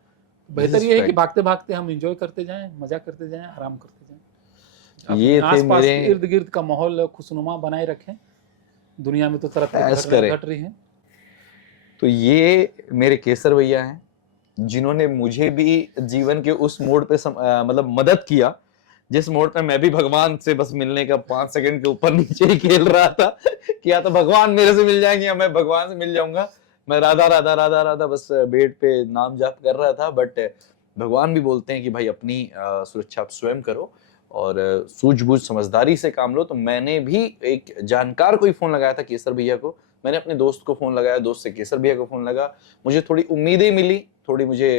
बेहतर ये है कि भागते भागते हम एंजॉय करते जाएं, मजा करते जाएं, आराम करते जाएं। ये अपने थे आसपास मेरे इर्द गिर्द का माहौल खुशनुमा बनाए रखें। दुनिया में तो तरह तरह की ऐश घटनाएं करे। घट रही हैं। तो ये मेरे केसर भैया हैं जिन्होंने मुझे भी जीवन के उस मोड़ पे मतलब मदद किया जिस मोड़ पे मैं भी भगवान से बस मिलने का 5 सेकंड के ऊपर नीचे ही खेल रहा था कि या तो भगवान मेरे से मिल जाएंगे या मैं भगवान से मिल जाऊंगा। मैं राधा राधा राधा राधा बस बेड पे नाम जाप कर रहा था। बट भगवान भी बोलते हैं कि भाई अपनी सुरक्षा आप स्वयं करो और सूझबूझ समझदारी से काम लो। तो मैंने भी एक जानकार को ही फोन लगाया था, केसर भैया को। मैंने अपने दोस्त को फोन लगाया, दोस्त से केसर भैया को फोन लगा। मुझे थोड़ी उम्मीदें मिली, थोड़ी मुझे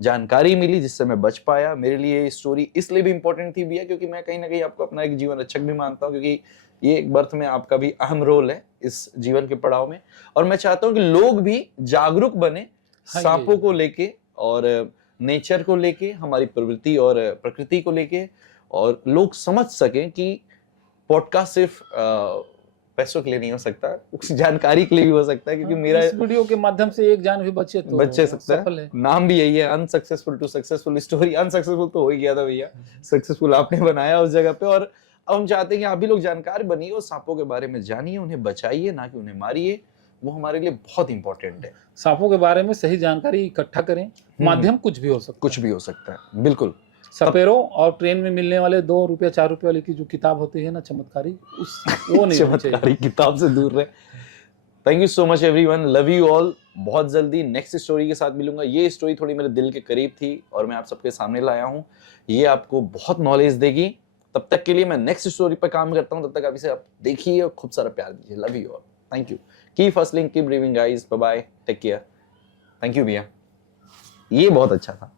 जानकारी मिली जिससे मैं बच पाया। मेरे लिए ये स्टोरी इसलिए भी इंपॉर्टेंट थी भैया क्योंकि मैं कहीं ना कहीं आपको अपना एक जीवन रक्षक भी मानता हूँ, क्योंकि ये एक बर्थ में आपका भी अहम रोल है इस जीवन के पड़ाव में। और मैं चाहता हूँ कि लोग भी जागरूक बने सांपों को लेके और नेचर को लेके, हमारी प्रवृत्ति और प्रकृति को लेके, और लोग समझ सकें कि पॉडकास्ट सिर्फ पैसों के लिए नहीं हो सकता, उस जानकारी के लिए भी हो सकता है। क्योंकि मेरा इस वीडियो के माध्यम से एक जान भी बचे तो बच्चे सकता सफल है। नाम भी यही है, unsuccessful to successful story. Unsuccessful तो हो ही गया था भैया, सक्सेसफुल आपने बनाया उस जगह पे। और अब हम चाहते हैं कि आप भी लोग जानकार बनिए और सांपों के बारे में जानिए, उन्हें बचाइए, ना कि उन्हें मारिए। वो हमारे लिए बहुत इंपॉर्टेंट है। सांपों के बारे में सही जानकारी इकट्ठा करें। माध्यम कुछ भी हो सकता है, कुछ भी हो सकता है, बिल्कुल। सपेरों और ट्रेन में मिलने वाले 2 रुपया 4 रुपये वाली की जो किताब होती है ना, चमत्कारी, वो नहीं होनी चाहिए। चमत्कारी किताब से दूर रहे। Thank you so much everyone, love you all. बहुत जल्दी नेक्स्ट स्टोरी के साथ मिलूंगा। ये स्टोरी थोड़ी मेरे दिल के करीब थी और मैं आप सबके सामने लाया हूँ। ये आपको बहुत नॉलेज देगी। तब तक के लिए मैं नेक्स्ट स्टोरी पर काम करता हूँ। तब तक आप इसे आप देखिए और खूब सारा प्यार दीजिए। Love you all, thank you. Keep hustling, keep dreaming guys, bye bye, take care. Thank you भैया, ये बहुत अच्छा था।